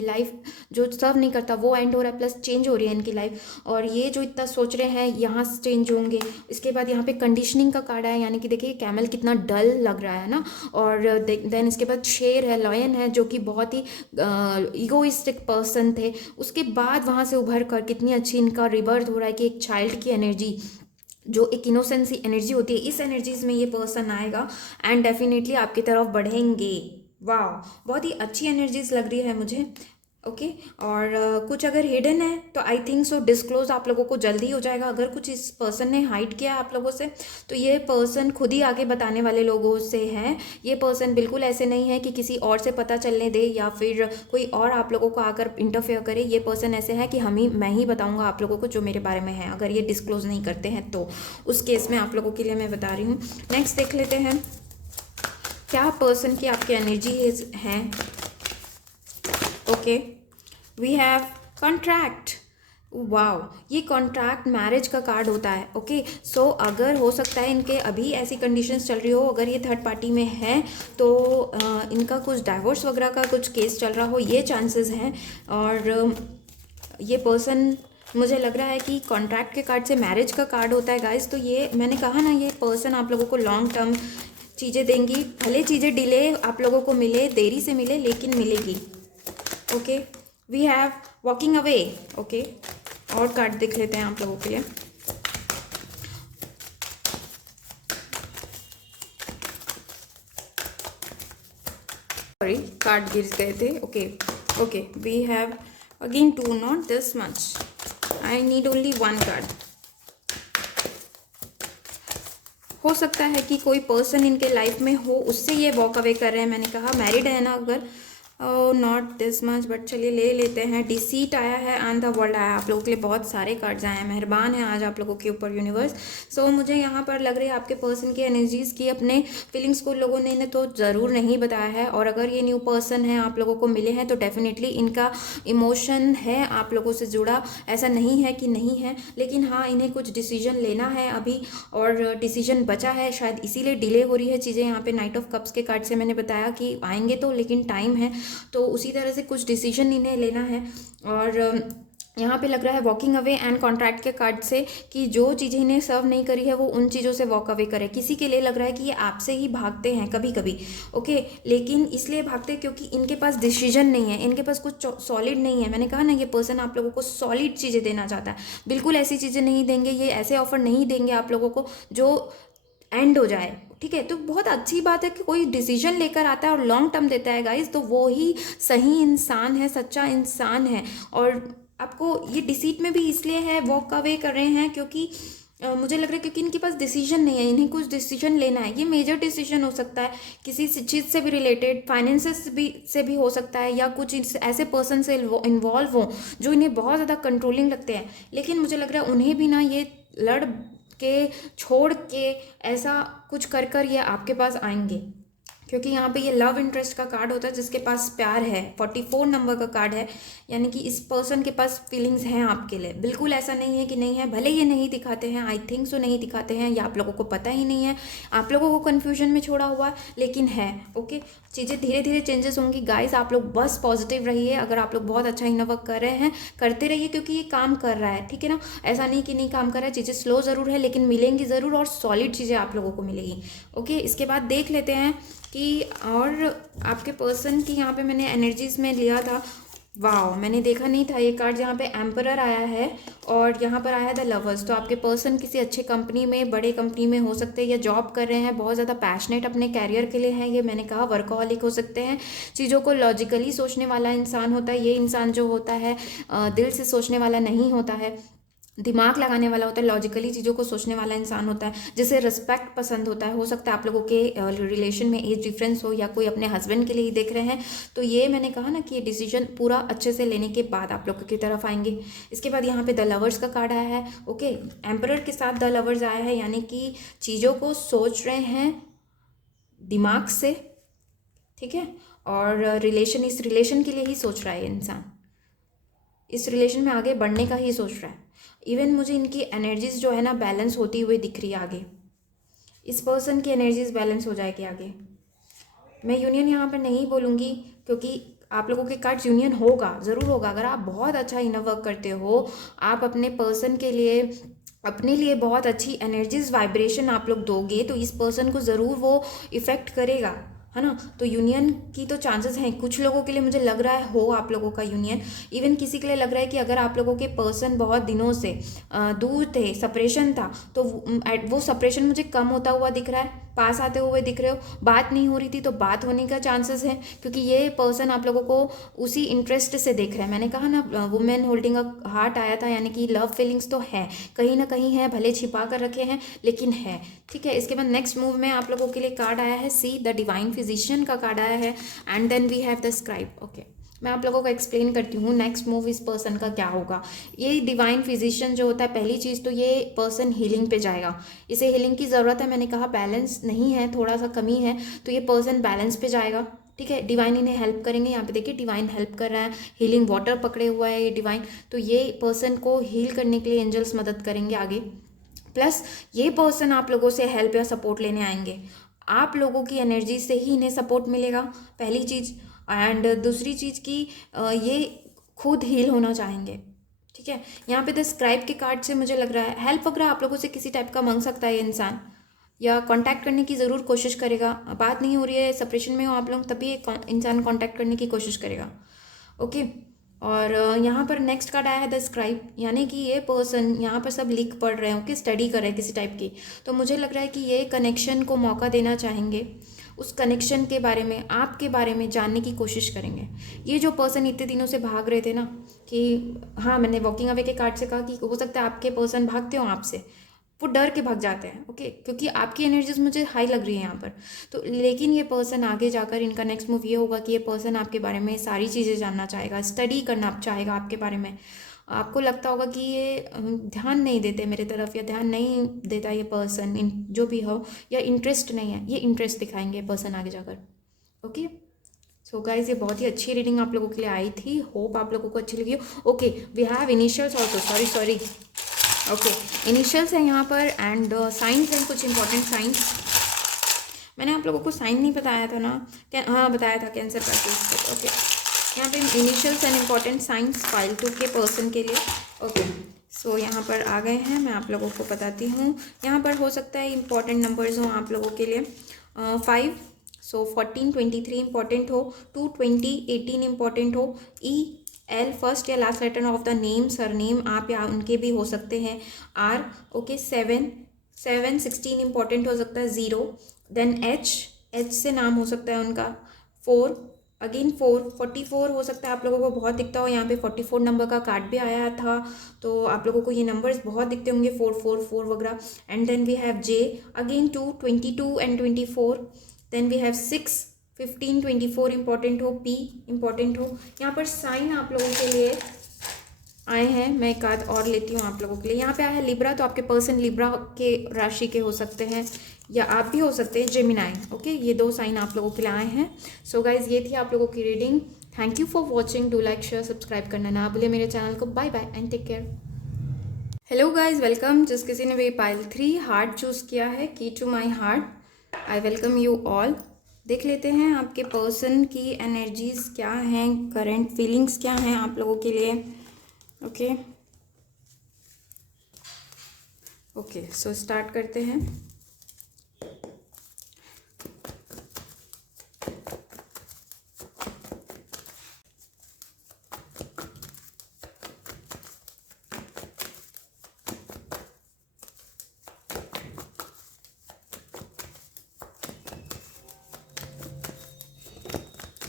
लाइफ जो सर्व नहीं करता वो एंड हो रहा है, प्लस चेंज हो रही है इनकी लाइफ। और ये जो इतना सोच रहे हैं यहाँ से चेंज होंगे। इसके बाद यहाँ पे कंडीशनिंग का कार्ड आया, यानी कि देखिए कैमल कितना डल लग रहा है ना। और देन इसके बाद शेर है, लॉयन है, जो कि बहुत ही ईगोइस्टिक पर्सन थे। उसके बाद वहाँ से उभर कर कितनी अच्छी इनका रिबर्थ हो रहा है कि एक चाइल्ड की एनर्जी, जो एक इनोसेंसी एनर्जी होती है, इस एनर्जीज में ये पर्सन आएगा एंड डेफिनेटली आपकी तरफ बढ़ेंगे। वाह, बहुत ही अच्छी एनर्जीज लग रही है मुझे। ओके, और कुछ अगर हिडन है तो आई थिंक सो डिस्क्लोज आप लोगों को जल्दी हो जाएगा। अगर कुछ इस पर्सन ने हाइड किया आप लोगों से, तो ये पर्सन खुद ही आगे बताने वाले लोगों से है। ये पर्सन बिल्कुल ऐसे नहीं है कि किसी और से पता चलने दे या फिर कोई और आप लोगों को आकर इंटरफेयर करे। ये पर्सन ऐसे है कि मैं ही बताऊंगा आप लोगों को जो मेरे बारे में है, अगर ये डिस्क्लोज नहीं करते हैं तो। उस केस में आप लोगों के लिए मैं बता रही हूँ। नेक्स्ट देख लेते हैं क्या पर्सन की आपकी एनर्जी हैं। Okay, we have contract. Wow, ये कॉन्ट्रैक्ट मैरिज का कार्ड होता है। ओके, सो अगर हो सकता है इनके अभी ऐसी कंडीशंस चल रही हो, अगर ये थर्ड पार्टी में है तो इनका कुछ डाइवोर्स वगैरह का कुछ केस चल रहा हो, ये चांसेस हैं। और ये पर्सन, मुझे लग रहा है कि कॉन्ट्रैक्ट के कार्ड से मैरिज का कार्ड होता है गाइस। तो ये मैंने कहा ना, ये पर्सन आप लोगों को लॉन्ग टर्म चीज़ें देंगी, भले चीज़ें डिले आप लोगों को मिले, देरी से मिले, लेकिन मिलेगी। Okay, we have walking away. Okay, और कार्ड देख लेते हैं आप लोगों के लिए। सॉरी, कार्ड गिर गए थे। Okay, we have again 2, not this much, I need only 1 card. हो सकता है कि कोई पर्सन इनके लाइफ में हो, उससे ये वॉक अवे कर रहे हैं। मैंने कहा मैरिड है ना अगर, नॉट दिस मच, बट चलिए ले लेते हैं। डिसीट आया है एंड द वर्ल्ड आया। आप लोगों के लिए बहुत सारे कार्ड्स आए हैं, मेहरबान है आज आप लोगों के ऊपर यूनिवर्स। सो मुझे यहाँ पर लग रही है आपके पर्सन की एनर्जीज़ की, अपने फीलिंग्स को लोगों ने तो ज़रूर नहीं बताया है। और अगर ये न्यू पर्सन है आप लोगों को मिले हैं तो डेफिनेटली इनका इमोशन है आप लोगों से जुड़ा, ऐसा नहीं है कि नहीं है, लेकिन हाँ इन्हें कुछ डिसीजन लेना है अभी, और डिसीजन बचा है, शायद इसीलिए डिले हो रही है चीज़ें। यहाँ पे नाइट ऑफ कप्स के कार्ड से मैंने बताया कि आएंगे तो, लेकिन टाइम है, तो उसी तरह से कुछ डिसीजन इन्हें लेना है। और यहाँ पे लग रहा है वॉकिंग अवे एंड कॉन्ट्रैक्ट के कार्ड से कि जो चीज़ें इन्हें सर्व नहीं करी है वो उन चीज़ों से वॉक अवे करे। किसी के लिए लग रहा है कि ये आपसे ही भागते हैं कभी कभी, ओके, लेकिन इसलिए भागते हैं क्योंकि इनके पास डिसीजन नहीं है, इनके पास कुछ सॉलिड नहीं है। मैंने कहा ना ये पर्सन आप लोगों को सॉलिड चीज़ें देना चाहता है, बिल्कुल ऐसी चीज़ें नहीं देंगे, ये ऐसे ऑफर नहीं देंगे आप लोगों को जो एंड हो जाए, ठीक है। तो बहुत अच्छी बात है कि कोई डिसीजन लेकर आता है और लॉन्ग टर्म देता है गाइस, तो वो ही सही इंसान है, सच्चा इंसान है। और आपको ये डिसीट में भी इसलिए है वॉक अवे कर रहे हैं क्योंकि मुझे लग रहा है क्योंकि इनके पास डिसीजन नहीं है, इन्हें कुछ डिसीजन लेना है। ये मेजर डिसीजन हो सकता है, किसी चीज़ से भी रिलेटेड, फाइनेंसेस से भी हो सकता है, या कुछ ऐसे पर्सन से इन्वॉल्व हो जो इन्हें बहुत ज़्यादा कंट्रोलिंग लगते हैं। लेकिन मुझे लग रहा है उन्हें भी ना ये लड़ के छोड़ के ऐसा कुछ कर कर ये आपके पास आएंगे, क्योंकि यहाँ पे ये लव इंटरेस्ट का कार्ड होता है जिसके पास प्यार है। 44 नंबर का कार्ड है, यानी कि इस पर्सन के पास फीलिंग्स हैं आपके लिए। बिल्कुल ऐसा नहीं है कि नहीं है, भले ये नहीं दिखाते हैं, आई थिंक सो नहीं दिखाते हैं, या आप लोगों को पता ही नहीं है, आप लोगों को कन्फ्यूजन में छोड़ा हुआ है, लेकिन है, ओके। चीज़ें धीरे धीरे चेंजेस होंगी गाइस, आप लोग बस पॉजिटिव रहिए। अगर आप लोग बहुत अच्छा इनर वर्क कर रहे हैं, करते रहिए, क्योंकि ये काम कर रहा है, ठीक है ना। ऐसा नहीं कि नहीं काम कर रहा है, चीज़ें स्लो ज़रूर है लेकिन मिलेंगी ज़रूर, और सॉलिड चीज़ें आप लोगों को मिलेगी, ओके। इसके बाद देख लेते हैं कि और आपके पर्सन की यहाँ पे मैंने एनर्जीज में लिया था, वाह मैंने देखा नहीं था ये कार्ड। यहाँ पे एम्परर आया है और यहाँ पर आया है द लवर्स। तो आपके पर्सन किसी अच्छे कंपनी में, बड़े कंपनी में हो सकते हैं, या जॉब कर रहे हैं, बहुत ज़्यादा पैशनेट अपने कैरियर के लिए हैं ये। मैंने कहा वर्कहॉलिक हो सकते हैं, चीज़ों को लॉजिकली सोचने वाला इंसान होता है ये इंसान, जो होता है दिल से सोचने वाला नहीं होता है, दिमाग लगाने वाला होता है, लॉजिकली चीज़ों को सोचने वाला इंसान होता है, जिसे रिस्पेक्ट पसंद होता है। हो सकता है आप लोगों के रिलेशन में एज डिफरेंस हो, या कोई अपने हस्बैंड के लिए ही देख रहे हैं, तो ये मैंने कहा ना कि ये डिसीजन पूरा अच्छे से लेने के बाद आप लोगों की तरफ आएंगे। इसके बाद यहाँ पे द लवर्स का कार्ड आया है, ओके। एम्परर के साथ द लवर्स आया है, यानी कि चीज़ों को सोच रहे हैं दिमाग से, ठीक है। और इस रिलेशन के लिए ही सोच रहा है इंसान, इस रिलेशन में आगे बढ़ने का ही सोच रहा है। इवन मुझे इनकी एनर्जीज जो है ना बैलेंस होती हुई दिख रही है आगे, इस पर्सन की एनर्जीज बैलेंस हो जाएगी आगे। मैं यूनियन यहाँ पर नहीं बोलूँगी क्योंकि आप लोगों के कार्ड्स यूनियन होगा, ज़रूर होगा। अगर आप बहुत अच्छा इनर वर्क करते हो, आप अपने पर्सन के लिए, अपने लिए बहुत अच्छी एनर्जीज वाइब्रेशन आप लोग दोगे, तो इस पर्सन को ज़रूर वो इफ़ेक्ट करेगा, है ना। तो यूनियन की तो चांसेस हैं। कुछ लोगों के लिए मुझे लग रहा है हो आप लोगों का यूनियन। इवन किसी के लिए लग रहा है कि अगर आप लोगों के पर्सन बहुत दिनों से दूर थे, सेपरेशन था, तो वो सेपरेशन मुझे कम होता हुआ दिख रहा है, पास आते हुए दिख रहे हो। बात नहीं हो रही थी तो बात होने का चांसेस है, क्योंकि ये पर्सन आप लोगों को उसी इंटरेस्ट से देख रहा है। मैंने कहा ना वुमेन होल्डिंग अ हार्ट आया था, यानी कि लव फीलिंग्स तो है, कहीं ना कहीं है, भले छिपा कर रखे हैं लेकिन है, ठीक है। इसके बाद नेक्स्ट मूव में आप लोगों के लिए कार्ड आया है सी द डिवाइन फिजिशियन का कार्ड आया है, and then we have the scribe, okay. मैं आप लोगों को एक्सप्लेन करती हूँ नेक्स्ट मूव इस पर्सन का क्या होगा। ये डिवाइन फिजिशियन जो होता है, पहली चीज़ तो ये पर्सन हीलिंग पे जाएगा, इसे हीलिंग की ज़रूरत है। मैंने कहा बैलेंस नहीं है, थोड़ा सा कमी है, तो ये पर्सन बैलेंस पे जाएगा, ठीक है। डिवाइन इन्हें हेल्प करेंगे, यहाँ पे देखिए डिवाइन हेल्प कर रहा है, हीलिंग वाटर पकड़े हुआ है ये डिवाइन, तो ये पर्सन को हील करने के लिए एंजल्स मदद करेंगे आगे। प्लस ये पर्सन आप लोगों से हेल्प या सपोर्ट लेने आएंगे, आप लोगों की एनर्जी से ही इन्हें सपोर्ट मिलेगा, पहली चीज़। एंड दूसरी चीज़ की ये खुद हील होना चाहेंगे, ठीक है। यहाँ पे द स्क्राइब के कार्ड से मुझे लग रहा है हेल्प वगैरह आप लोगों से किसी टाइप का मांग सकता है ये इंसान, या कांटेक्ट करने की ज़रूर कोशिश करेगा। बात नहीं हो रही है, सेपरेशन में हो आप लोग, तभी इंसान कांटेक्ट करने की कोशिश करेगा, ओके। और यहाँ पर नेक्स्ट कार्ड आया है द स्क्राइब, यानी कि ये पर्सन यहाँ पर सब लिख पढ़ रहे हैं, ओके, स्टडी कर रहे हैं किसी टाइप की। तो मुझे लग रहा है कि ये कनेक्शन को मौका देना चाहेंगे, उस कनेक्शन के बारे में, आपके बारे में जानने की कोशिश करेंगे। ये जो पर्सन इतने दिनों से भाग रहे थे ना, कि हाँ मैंने वॉकिंग अवे के कार्ड से कहा कि हो सकता है आपके पर्सन भागते हो आपसे, वो डर के भाग जाते हैं। ओके, क्योंकि आपकी एनर्जीज मुझे हाई लग रही है यहाँ पर। तो लेकिन ये पर्सन आगे जाकर इनका नेक्स्ट मूव ये होगा कि ये पर्सन आपके बारे में सारी चीज़ें जानना चाहेगा, स्टडी करना चाहेगा आपके बारे में। आपको लगता होगा कि ये ध्यान नहीं देते मेरे तरफ, या ध्यान नहीं देता ये पर्सन, इन जो भी हो, या इंटरेस्ट नहीं है, ये इंटरेस्ट दिखाएंगे पर्सन आगे जाकर। ओके, सो गाइज ये बहुत ही अच्छी रीडिंग आप लोगों के लिए आई थी। होप आप लोगों को अच्छी लगी हो। Okay, we have initials also, sorry. Okay, initials हैं यहाँ पर एंड साइंस हैं, कुछ इंपॉर्टेंट साइंस। मैंने आप लोगों को साइन नहीं बताया था ना, हाँ बताया था, कैंसर पैसेज। ओके, यहाँ पे initials and important science file 2 के पर्सन के लिए। ओके, सो यहाँ पर आ गए हैं, मैं आप लोगों को बताती हूँ। यहाँ पर हो सकता है इंपॉर्टेंट नंबर्स हों आप लोगों के लिए। 5, सो 14, 23 इंपॉर्टेंट हो, 2, 20, 18 इंपॉर्टेंट हो, EL फर्स्ट या last letter of the name, surname आप या उनके भी हो सकते हैं, R। ओके, 7, 16 इंपॉर्टेंट हो सकता है, 0। देन H से नाम हो सकता है उनका, 4, अगेन 4, 44 हो सकता है आप लोगों को बहुत दिखता हो। यहाँ पे 44 नंबर का कार्ड भी आया था, तो आप लोगों को ये नंबर्स बहुत दिखते होंगे, 444 वगैरह। And then we have J, again 2, 22 and 24। Then we have 6, 15, 24 important हो, P इंपॉर्टेंट हो। यहाँ पर साइन आप लोगों के लिए आए हैं, मैं एक आध और लेती हूँ आप लोगों के लिए। यहाँ पे आया है लिब्रा, तो आपके पर्सन लिब्रा के राशि के हो सकते हैं, या आप भी हो सकते हैं जेमिनाई। ओके, ये 2 साइन आप लोगों के लिए आए हैं। सो गाइज ये थी आप लोगों की reading. Thank you for watching, do like share subscribe करना ना भूले मेरे चैनल को। Bye bye and take care. Hello guys, welcome. जिस किसी ने भी पाइल 3 हार्ट चूज़ किया है, key to my heart, I welcome you all. देख लेते हैं आपके पर्सन की एनर्जीज क्या हैं, करंट फीलिंग्स क्या हैं आप लोगों के लिए। ओके ओके, सो स्टार्ट करते हैं।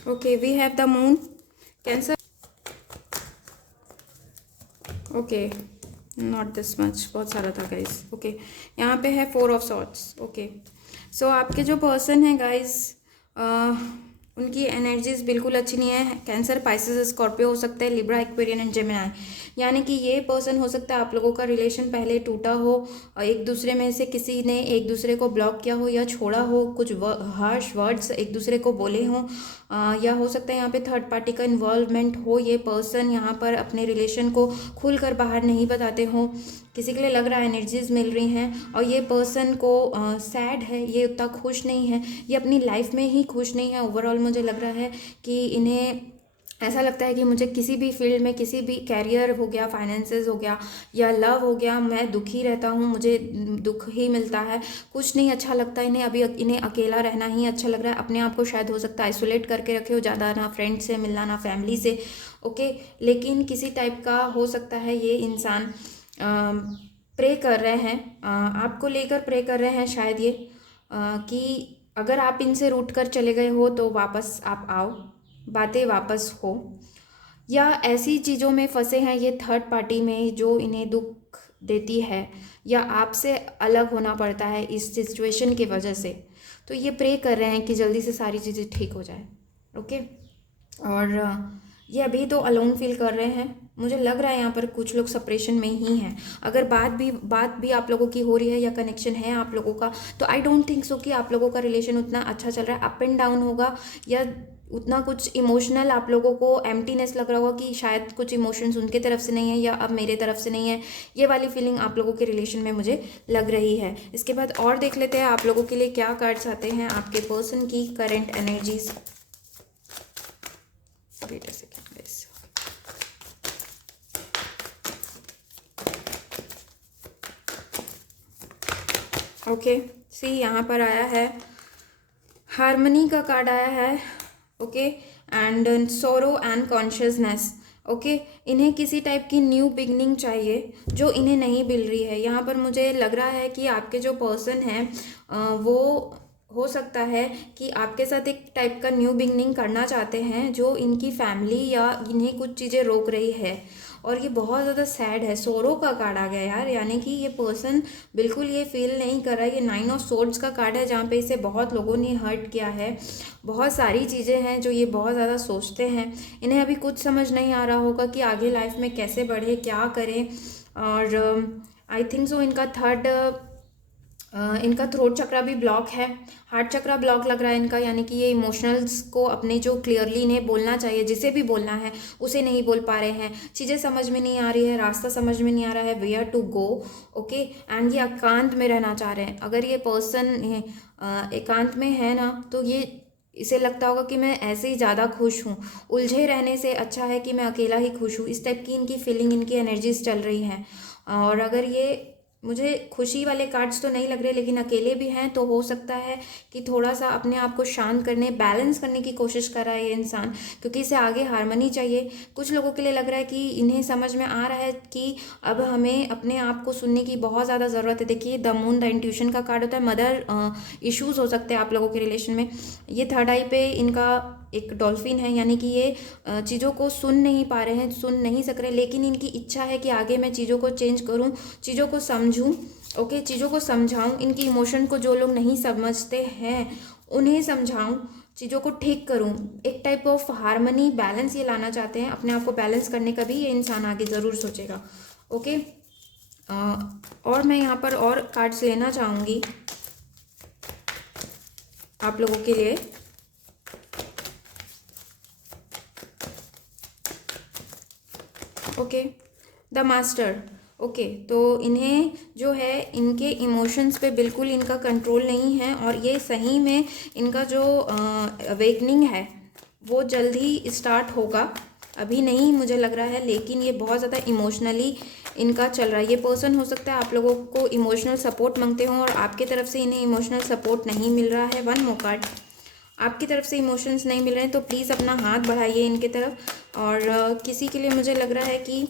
Okay, we have the moon, cancer. Okay, not this much, बहुत सारा था गाइस। ओके, यहाँ पे है 4 ऑफ सॉर्ट्स। ओके, सो आपके जो पर्सन है गाइस, उनकी एनर्जीज बिल्कुल अच्छी नहीं है। कैंसर, पाइसेस, स्कॉर्पियो हो सकता है, लिब्रा, एक्वेरियन एंड जेमिनाई। यानी कि ये पर्सन हो सकता है आप लोगों का रिलेशन पहले टूटा हो, एक दूसरे में से किसी ने एक दूसरे को ब्लॉक किया हो या छोड़ा हो, कुछ हार्श वर्ड्स एक दूसरे को बोले हों, या हो सकता है यहाँ पे थर्ड पार्टी का इन्वॉल्वमेंट हो। ये पर्सन यहाँ पर अपने रिलेशन को खुलकर बाहर नहीं बताते हों। किसी के लिए लग रहा है एनर्जीज मिल रही हैं, और ये पर्सन को सैड है, ये उतना खुश नहीं है, ये अपनी लाइफ में ही खुश नहीं है। ओवरऑल मुझे लग रहा है कि इन्हें ऐसा लगता है कि मुझे किसी भी फील्ड में, किसी भी कैरियर हो गया, फाइनेंसेस हो गया या लव हो गया, मैं दुखी रहता हूँ, मुझे दुख ही मिलता है, कुछ नहीं अच्छा लगता इन्हें। अभी इन्हें अकेला रहना ही अच्छा लग रहा है। अपने आप को शायद हो सकता है आइसोलेट करके रखे हो, ज़्यादा ना फ्रेंड से मिलना, ना फैमिली से। ओके, लेकिन किसी टाइप का हो सकता है ये इंसान प्रे कर रहे हैं, आपको लेकर प्रे कर रहे हैं शायद ये, कि अगर आप इनसे रूठ कर चले गए हो तो वापस आप आओ, बातें वापस हो, या ऐसी चीज़ों में फंसे हैं ये थर्ड पार्टी में जो इन्हें दुख देती है, या आपसे अलग होना पड़ता है इस सिचुएशन की वजह से। तो ये प्रे कर रहे हैं कि जल्दी से सारी चीज़ें ठीक हो जाए। ओके, और ये अभी तो अलोन फील कर रहे हैं। मुझे लग रहा है यहाँ पर कुछ लोग सेपरेशन में ही हैं। अगर बात भी आप लोगों की हो रही है या कनेक्शन है आप लोगों का, तो आई डोंट थिंक सो कि आप लोगों का रिलेशन उतना अच्छा चल रहा है। अप एंड डाउन होगा, या उतना कुछ इमोशनल आप लोगों को एम्प्टीनेस लग रहा होगा कि शायद कुछ इमोशंस उनके तरफ से नहीं है या अब मेरे तरफ से नहीं है। ये वाली फीलिंग आप लोगों के रिलेशन में मुझे लग रही है। इसके बाद और देख लेते हैं आप लोगों के लिए क्या कार्ड्स आते हैं आपके पर्सन की current energies. Wait a second guys. Okay, see यहाँ पर आया है हार्मनी का कार्ड आया है। Okay, and sorrow and consciousness. Okay, इन्हें किसी टाइप की न्यू बिगनिंग चाहिए जो इन्हें नहीं मिल रही है। यहाँ पर मुझे लग रहा है कि आपके जो पर्सन हैं वो हो सकता है कि आपके साथ एक टाइप का न्यू बिगनिंग करना चाहते हैं, जो इनकी फैमिली या इन्हें कुछ चीज़ें रोक रही है। और ये बहुत ज़्यादा सैड है, सोरो का कार्ड आ गया यार, यानी कि ये पर्सन बिल्कुल ये फील नहीं कर रहा है। ये 9 ऑफ सोर्ड्स का कार्ड है, जहाँ पे इसे बहुत लोगों ने हर्ट किया है। बहुत सारी चीज़ें हैं जो ये बहुत ज़्यादा सोचते हैं। इन्हें अभी कुछ समझ नहीं आ रहा होगा कि आगे लाइफ में कैसे बढ़े, क्या करें। और आई थिंक सो इनका थ्रोट चक्रा भी ब्लॉक है, हार्ट चक्रा ब्लॉक लग रहा है इनका, यानी कि ये इमोशनल्स को अपने जो क्लियरली इन्हें बोलना चाहिए, जिसे भी बोलना है उसे नहीं बोल पा रहे हैं। चीज़ें समझ में नहीं आ रही है, रास्ता समझ में नहीं आ रहा है, where to go. Okay, and ये एकांत में रहना चाह रहे हैं। अगर ये पर्सन एकांत में है ना, तो ये इसे लगता होगा कि मैं ऐसे ही ज़्यादा खुश हूँ, उलझे रहने से अच्छा है कि मैं अकेला ही खुश हूँ। इस टाइप की इनकी फीलिंग, इनकी एनर्जीज चल रही हैं। और अगर ये, मुझे खुशी वाले कार्ड्स तो नहीं लग रहे, लेकिन अकेले भी हैं, तो हो सकता है कि थोड़ा सा अपने आप को शांत करने, बैलेंस करने की कोशिश कर रहा है ये इंसान, क्योंकि इसे आगे हारमनी चाहिए। कुछ लोगों के लिए लग रहा है कि इन्हें समझ में आ रहा है कि अब हमें अपने आप को सुनने की बहुत ज़्यादा ज़रूरत है। देखिए, द मून, द इंट्यूशन का कार्ड होता है। मदर इश्यूज़ हो सकते हैं आप लोगों के रिलेशन में। ये थर्ड आई पे इनका एक डॉल्फिन है, यानी कि ये चीज़ों को सुन नहीं पा रहे हैं, सुन नहीं सक रहे, लेकिन इनकी इच्छा है कि आगे मैं चीज़ों को चेंज करूं, चीज़ों को समझूं। ओके, चीज़ों को समझाऊं, इनकी इमोशन को जो लोग नहीं समझते हैं उन्हें समझाऊं, चीज़ों को ठीक करूं। एक टाइप ऑफ हारमनी, बैलेंस ये लाना चाहते हैं। अपने आप को बैलेंस करने का भी ये इंसान आगे ज़रूर सोचेगा। ओके, और मैं यहाँ पर और कार्ड्स लेना चाहूँगी आप लोगों के लिए। Okay, the master. ओके, तो इन्हें जो है, इनके इमोशंस पे बिल्कुल इनका कंट्रोल नहीं है, और ये सही में इनका जो अवेकनिंग है वो जल्द ही स्टार्ट होगा। अभी नहीं मुझे लग रहा है, लेकिन ये बहुत ज़्यादा इमोशनली इनका चल रहा है। ये पर्सन हो सकता है आप लोगों को इमोशनल सपोर्ट मांगते हों, और आपकी तरफ से इन्हें इमोशनल सपोर्ट नहीं मिल रहा है। वन मोर कार्ड, आपकी तरफ से इमोशंस नहीं मिल रहे हैं, तो प्लीज़ अपना हाथ बढ़ाइए इनकी तरफ। और किसी के लिए मुझे लग रहा है कि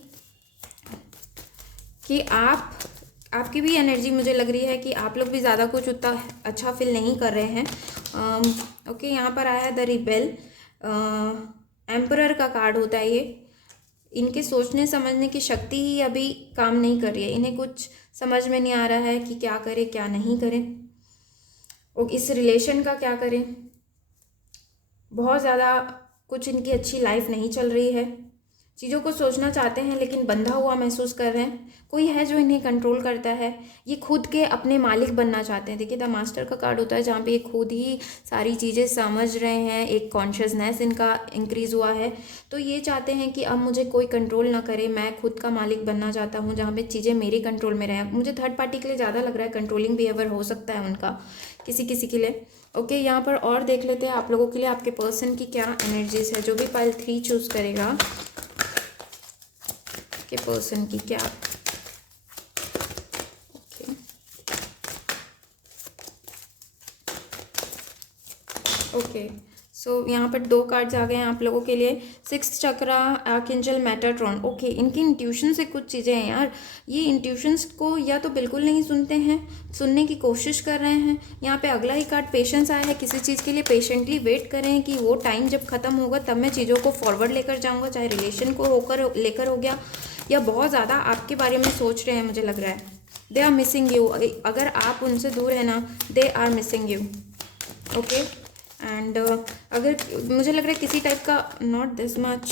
आपकी भी एनर्जी मुझे लग रही है कि आप लोग भी ज़्यादा कुछ उतना अच्छा फील नहीं कर रहे हैं। ओके, यहाँ पर आया है द रिबेल। एम्परर का कार्ड होता है ये। इनके सोचने समझने की शक्ति ही अभी काम नहीं कर रही है। इन्हें कुछ समझ में नहीं आ रहा है कि क्या करें क्या नहीं करें, और इस रिलेशन का क्या करें। बहुत ज़्यादा कुछ इनकी अच्छी लाइफ नहीं चल रही है। चीज़ों को सोचना चाहते हैं, लेकिन बंधा हुआ महसूस कर रहे हैं। कोई है जो इन्हें कंट्रोल करता है। ये खुद के अपने मालिक बनना चाहते हैं। देखिए, द मास्टर का कार्ड होता है, जहाँ पे ये खुद ही सारी चीज़ें समझ रहे हैं। एक कॉन्शियसनेस इनका इंक्रीज़ हुआ है। तो ये चाहते हैं कि अब मुझे कोई कंट्रोल ना करे, मैं खुद का मालिक बनना चाहता हूँ, जहाँ पे चीज़ें मेरे कंट्रोल में रहें। मुझे थर्ड पार्टी के लिए ज़्यादा लग रहा है कंट्रोलिंग बिहेवियर हो सकता है उनका, किसी किसी के लिए। ओके, यहाँ पर और देख लेते हैं आप लोगों के लिए आपके पर्सन की क्या एनर्जीज है। जो भी पाइल 3 चूज़ करेगा, के पर्सन की क्या। ओके, ओके, सो यहाँ पर 2 कार्ड्स आ गए हैं आप लोगों के लिए। 6th चक्रा, आर्कएंजल मेटाट्रॉन। ओके, इनकी इंट्यूशन से कुछ चीज़ें हैं यार। ये इंट्यूशंस को या तो बिल्कुल नहीं सुनते हैं, सुनने की कोशिश कर रहे हैं। यहाँ पे अगला ही कार्ड पेशेंस आया है। किसी चीज़ के लिए पेशेंटली वेट कर रहे हैं कि वो टाइम जब ख़त्म होगा तब मैं चीज़ों को फॉरवर्ड लेकर जाऊँगा, चाहे रिलेशन को होकर लेकर हो गया, या बहुत ज़्यादा आपके बारे में सोच रहे हैं। मुझे लग रहा है दे आर मिसिंग यू। अगर आप उनसे दूर है ना, they are missing you. Okay, and अगर मुझे लग रहा है किसी टाइप का, नॉट दिस मच,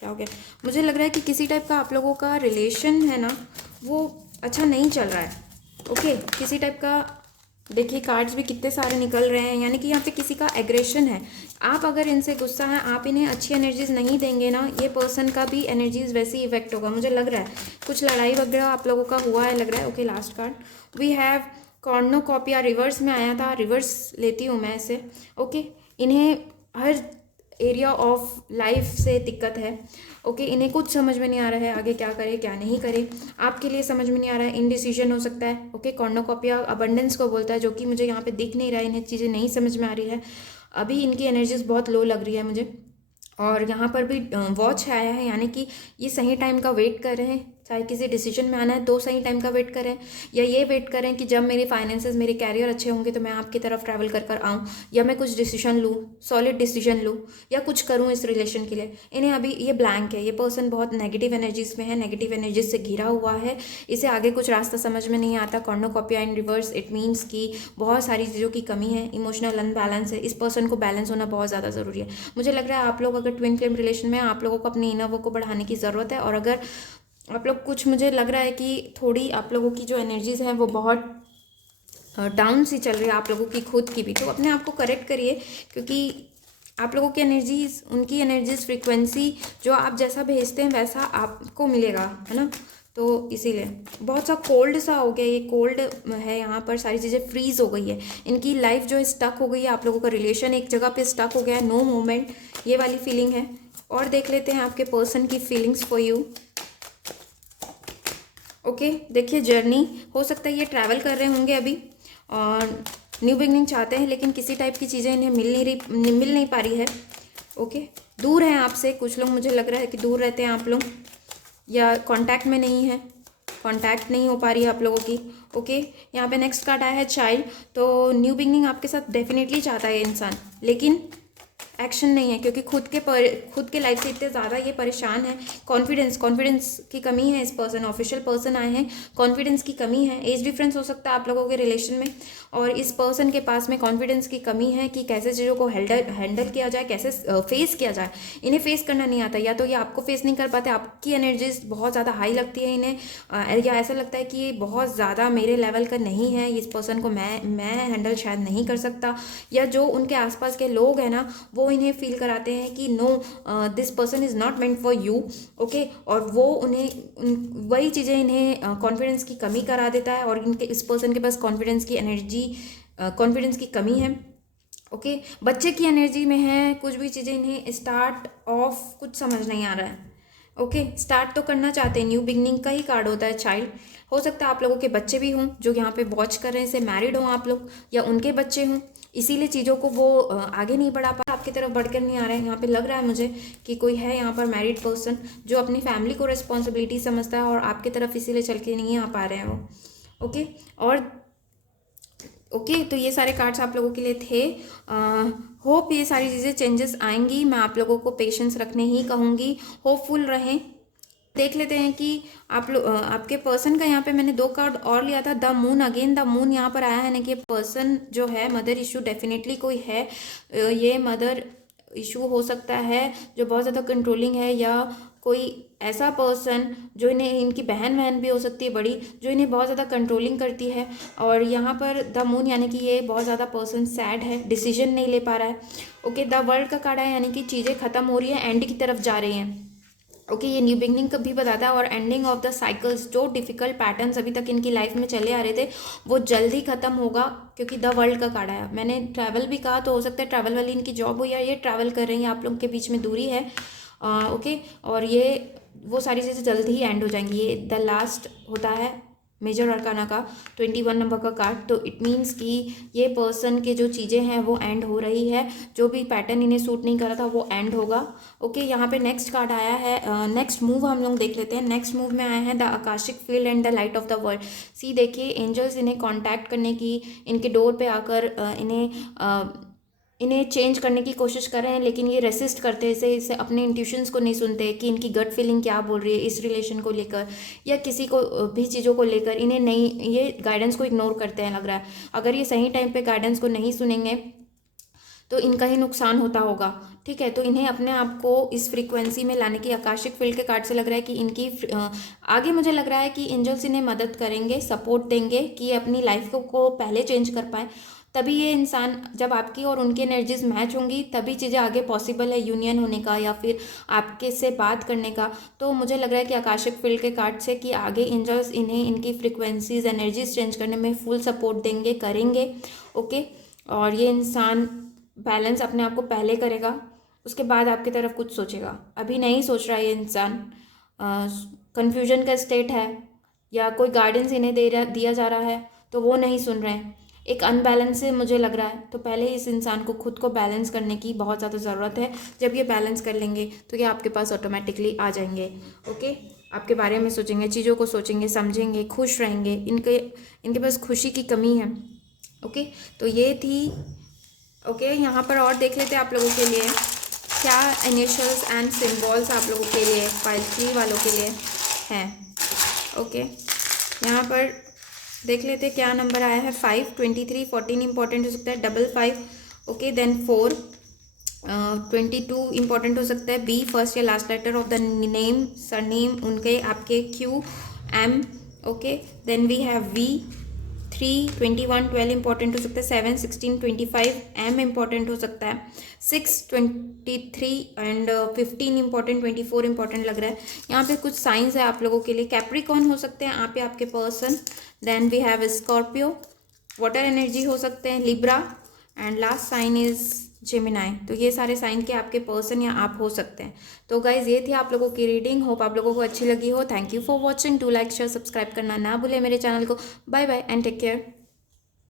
क्या हो गया, मुझे लग रहा है कि किसी टाइप का आप लोगों का रिलेशन है ना, वो अच्छा नहीं चल रहा है। ओके, किसी टाइप का, देखिए कार्ड्स भी कितने सारे निकल रहे हैं, यानी कि यहाँ पे किसी का एग्रेशन है। आप अगर इनसे गुस्सा है, आप इन्हें अच्छी एनर्जीज नहीं देंगे ना, ये पर्सन का भी एनर्जीज वैसे ही इफेक्ट होगा। मुझे लग रहा है कुछ लड़ाई वगैरह आप लोगों का हुआ है, लग रहा है। Okay, last card we have cornucopia, reverse में आया था। रिवर्स लेती हूँ मैं इसे। ओके, इन्हें हर एरिया ऑफ लाइफ से दिक्कत है। ओके, इन्हें कुछ समझ में नहीं आ रहा है आगे क्या करे क्या नहीं करे। आपके लिए समझ में नहीं आ रहा है, इनडिसीजन हो सकता है। ओके, कॉर्नोकॉपिया अबंडेंस को बोलता है, जो कि मुझे यहाँ पे दिख नहीं रहा है। इन्हें चीज़ें नहीं समझ में आ रही है, अभी इनकी एनर्जीज बहुत लो लग रही है मुझे। और यहाँ पर भी वॉच आया है, यानी कि ये सही टाइम का वेट कर रहे हैं। चाहे किसी डिसीजन में आना है तो सही टाइम का वेट करें, या ये वेट करें कि जब मेरे फाइनेंसेस मेरे कैरियर अच्छे होंगे तो मैं आपकी तरफ ट्रैवल कर कर आऊँ, या मैं कुछ डिसीजन लूँ, सॉलिड डिसीजन लूँ, या कुछ करूँ इस रिलेशन के लिए। इन्हें अभी ये ब्लैंक है, ये पर्सन बहुत नेगेटिव एनर्जीज में है, नेगेटिव एनर्जीज से घिरा हुआ है, इसे आगे कुछ रास्ता समझ में नहीं आता। Cornucopia in reverse, it means कि बहुत सारी चीज़ों की कमी है, इमोशनल अनबैलेंस है, इस पर्सन को बैलेंस होना बहुत ज़्यादा ज़रूरी है। मुझे लग रहा है आप लोग अगर ट्विन फ्लेम रिलेशन में, आप लोगों को अपनी इनर वर्क को बढ़ाने की ज़रूरत है। और अगर आप लोग कुछ, मुझे लग रहा है कि थोड़ी आप लोगों की जो एनर्जीज हैं वो बहुत डाउन सी चल रही है, आप लोगों की खुद की भी, तो अपने आप को करेक्ट करिए, क्योंकि आप लोगों की एनर्जीज, उनकी एनर्जीज फ्रीक्वेंसी जो आप जैसा भेजते हैं वैसा आपको मिलेगा, है ना। तो इसीलिए बहुत सा कोल्ड सा हो गया, ये कोल्ड है, यहाँ पर सारी चीज़ें फ्रीज हो गई है, इनकी लाइफ जो स्टक हो गई है, आप लोगों का रिलेशन एक जगह पे स्टक हो गया है, नो मूवमेंट, ये वाली फीलिंग है। और देख लेते हैं आपके पर्सन की फीलिंग्स फॉर यू। ओके, देखिए जर्नी, हो सकता है ये ट्रैवल कर रहे होंगे अभी और न्यू बिगनिंग चाहते हैं, लेकिन किसी टाइप की चीज़ें इन्हें मिल नहीं पा रही है। ओके, दूर हैं आपसे कुछ लोग, मुझे लग रहा है कि दूर रहते हैं आप लोग, या कांटेक्ट में नहीं है, कांटेक्ट नहीं हो पा रही है आप लोगों की। ओके, यहाँ पे नेक्स्ट कार्ड आया है चाइल्ड। तो न्यू बिगनिंग आपके साथ डेफिनेटली चाहता है ये इंसान, लेकिन एक्शन नहीं है, क्योंकि खुद के लाइफ से इतने ज़्यादा ये परेशान है। कॉन्फिडेंस की कमी है, इस पर्सन, ऑफिशियल पर्सन आए हैं, कॉन्फिडेंस की कमी है, एज डिफरेंस हो सकता है आप लोगों के रिलेशन में, और इस पर्सन के पास में कॉन्फिडेंस की कमी है कि कैसे चीज़ों को हैंडल किया जाए, कैसे फेस किया जाए। इन्हें फेस करना नहीं आता, या तो ये आपको फेस नहीं कर पाते, आपकी एनर्जीज बहुत ज़्यादा हाई लगती है इन्हें, या ऐसा लगता है कि ये बहुत ज़्यादा मेरे लेवल का नहीं है, इस पर्सन को मैं हैंडल शायद नहीं कर सकता, या जो उनके आसपास के लोग हैं ना वो इन्हें फील कराते हैं कि no, this person is not meant for you. Okay, और वो वही चीज़ें इन्हें कॉन्फिडेंस की कमी करा देता है, और इनके इस पर्सन के पास कॉन्फिडेंस की एनर्जी, कॉन्फिडेंस की कमी है। ओके, बच्चे की एनर्जी में है, कुछ भी चीज़ें इन्हें स्टार्ट ऑफ कुछ समझ नहीं आ रहा है। ओके, स्टार्ट तो करना चाहते हैं, न्यू बिगनिंग का ही कार्ड होता है चाइल्ड। हो सकता है आप लोगों के बच्चे भी हों जो यहाँ पे वॉच कर रहे हैं, से मैरिड हों आप लोग, या उनके बच्चे हों, इसीलिए चीज़ों को वो आगे नहीं बढ़ा पा, आपकी तरफ बढ़कर नहीं आ रहे हैं। यहाँ पे लग रहा है मुझे कि कोई है यहाँ पर मैरिड पर्सन जो अपनी फैमिली को रिस्पॉन्सिबिलिटी समझता है, और आपकी तरफ इसीलिए चल के नहीं आ पा रहे हैं वो। ओके, और ओके, तो ये सारे कार्ड्स आप लोगों के लिए थे। होप ये सारी चीज़ें चेंजेस आएंगी, मैं आप लोगों को पेशेंस रखने ही कहूँगी, होपफुल रहें। देख लेते हैं कि आप लोग, आपके पर्सन का यहाँ पे मैंने 2 कार्ड और लिया था, the moon, again the moon यहाँ पर आया है ना, कि पर्सन जो है, मदर इशू डेफिनेटली कोई है, ये मदर इशू हो सकता है जो बहुत ज़्यादा कंट्रोलिंग है, या कोई ऐसा पर्सन जो इन्हें, इनकी बहन भी हो सकती है बड़ी, जो इन्हें बहुत ज़्यादा कंट्रोलिंग करती है। और यहाँ पर द मून यानी कि ये बहुत ज़्यादा पर्सन सैड है, डिसीजन नहीं ले पा रहा है। ओके, द वर्ल्ड का कार्ड है, यानी कि चीज़ें ख़त्म हो रही हैं, एंड की तरफ जा रही हैं। ओके, ये न्यू बिगनिंग कभी बताता है, और एंडिंग ऑफ द साइकिल्स, जो डिफिकल्ट पैटर्न्स अभी तक इनकी लाइफ में चले आ रहे थे वो जल्दी खत्म होगा, क्योंकि द वर्ल्ड का कार्ड आया। मैंने ट्रैवल भी कहा, तो हो सकता है ट्रैवल वाली इनकी जॉब हो, या ये ट्रैवल कर रही हैं, आप लोगों के बीच में दूरी है। ओके, और ये वो सारी चीज़ें जल्द ही एंड हो जाएंगी। ये द लास्ट होता है मेजर अरकाना का 21 नंबर का कार्ड, तो इट मीन्स कि ये पर्सन के जो चीज़ें हैं वो एंड हो रही है, जो भी पैटर्न इन्हें सूट नहीं कर रहा था वो एंड होगा। ओके, यहाँ पे नेक्स्ट कार्ड आया है, नेक्स्ट मूव हम लोग देख लेते हैं। नेक्स्ट मूव में आया है the Akashic field and the light of the world. See देखिए, एंजल्स इन्हें कॉन्टैक्ट करने की, इनके डोर पे आकर इन्हें चेंज करने की कोशिश कर रहे हैं, लेकिन ये रेसिस्ट करते हैं, इसे अपने इंट्यूशंस को नहीं सुनते कि इनकी गट फीलिंग क्या बोल रही है इस रिलेशन को लेकर, या किसी को भी चीज़ों को लेकर। इन्हें नहीं, ये गाइडेंस को इग्नोर करते हैं लग रहा है। अगर ये सही टाइम पे गाइडेंस को नहीं सुनेंगे तो इनका ही नुकसान होता होगा। ठीक है, तो इन्हें अपने आप को इस फ्रीक्वेंसी में लाने की, आकाशिक फील्ड के कार्ड से लग रहा है कि इनकी आगे मुझे लग रहा है कि एंजल्स इन्हें मदद करेंगे, सपोर्ट देंगे कि ये अपनी लाइफ को पहले चेंज कर पाए। तभी ये इंसान, जब आपकी और उनकी एनर्जीज मैच होंगी तभी चीज़ें आगे पॉसिबल है, यूनियन होने का या फिर आपके से बात करने का। तो मुझे लग रहा है कि आकाशिक फील्ड के कार्ड से कि आगे एंजल्स इन्हें इनकी फ्रिक्वेंसीज, एनर्जीज चेंज करने में फुल सपोर्ट देंगे, करेंगे। ओके, और ये इंसान बैलेंस अपने आप को पहले करेगा, उसके बाद आपकी तरफ कुछ सोचेगा। अभी नहीं सोच रहा है ये इंसान, कन्फ्यूजन का स्टेट है, या कोई गाइडेंस इन्हें दिया जा रहा है तो वो नहीं सुन रहे हैं, एक अनबैलेंस से मुझे लग रहा है। तो पहले इस इंसान को खुद को बैलेंस करने की बहुत ज़्यादा ज़रूरत है। जब ये बैलेंस कर लेंगे तो ये आपके पास ऑटोमेटिकली आ जाएंगे। ओके, आपके बारे में सोचेंगे, चीज़ों को सोचेंगे, समझेंगे, खुश रहेंगे, इनके पास खुशी की कमी है। ओके, तो ये थी। ओके, यहाँ पर और देख लेते हैं आप लोगों के लिए क्या इनिशियल्स एंड सिंबल्स आप लोगों के लिए फाइल 3 वालों के लिए हैं। ओके, यहाँ पर देख लेते क्या नंबर आया है। 5, 23, 14 इंपॉर्टेंट हो सकता है, 55। ओके, देन 4, 22 इंपॉर्टेंट हो सकता है। बी, फर्स्ट या last letter of the name, surname उनके, आपके। Q, M. Okay, then we have we. 3, 21, 12 important हो सकता है। 7, 16, 25 एम इंपॉर्टेंट हो सकता है। 6, 23 एंड 15 इंपॉर्टेंट, 24 इंपॉर्टेंट लग रहा है। यहाँ पे कुछ साइंस है आप लोगों के लिए। कैप्रिकॉर्न हो सकते हैं यहाँ पे आपके person. Then we have scorpio, water energy हो सकते हैं, libra, and last sign is gemini. तो ये सारे साइन के आपके पर्सन या आप हो सकते हैं। तो गाइज ये थी आप लोगों की रीडिंग। होप आप लोगों को अच्छी लगी हो। Thank you for watching. Do like share subscribe करना ना भूले मेरे चैनल को। Bye bye and take care.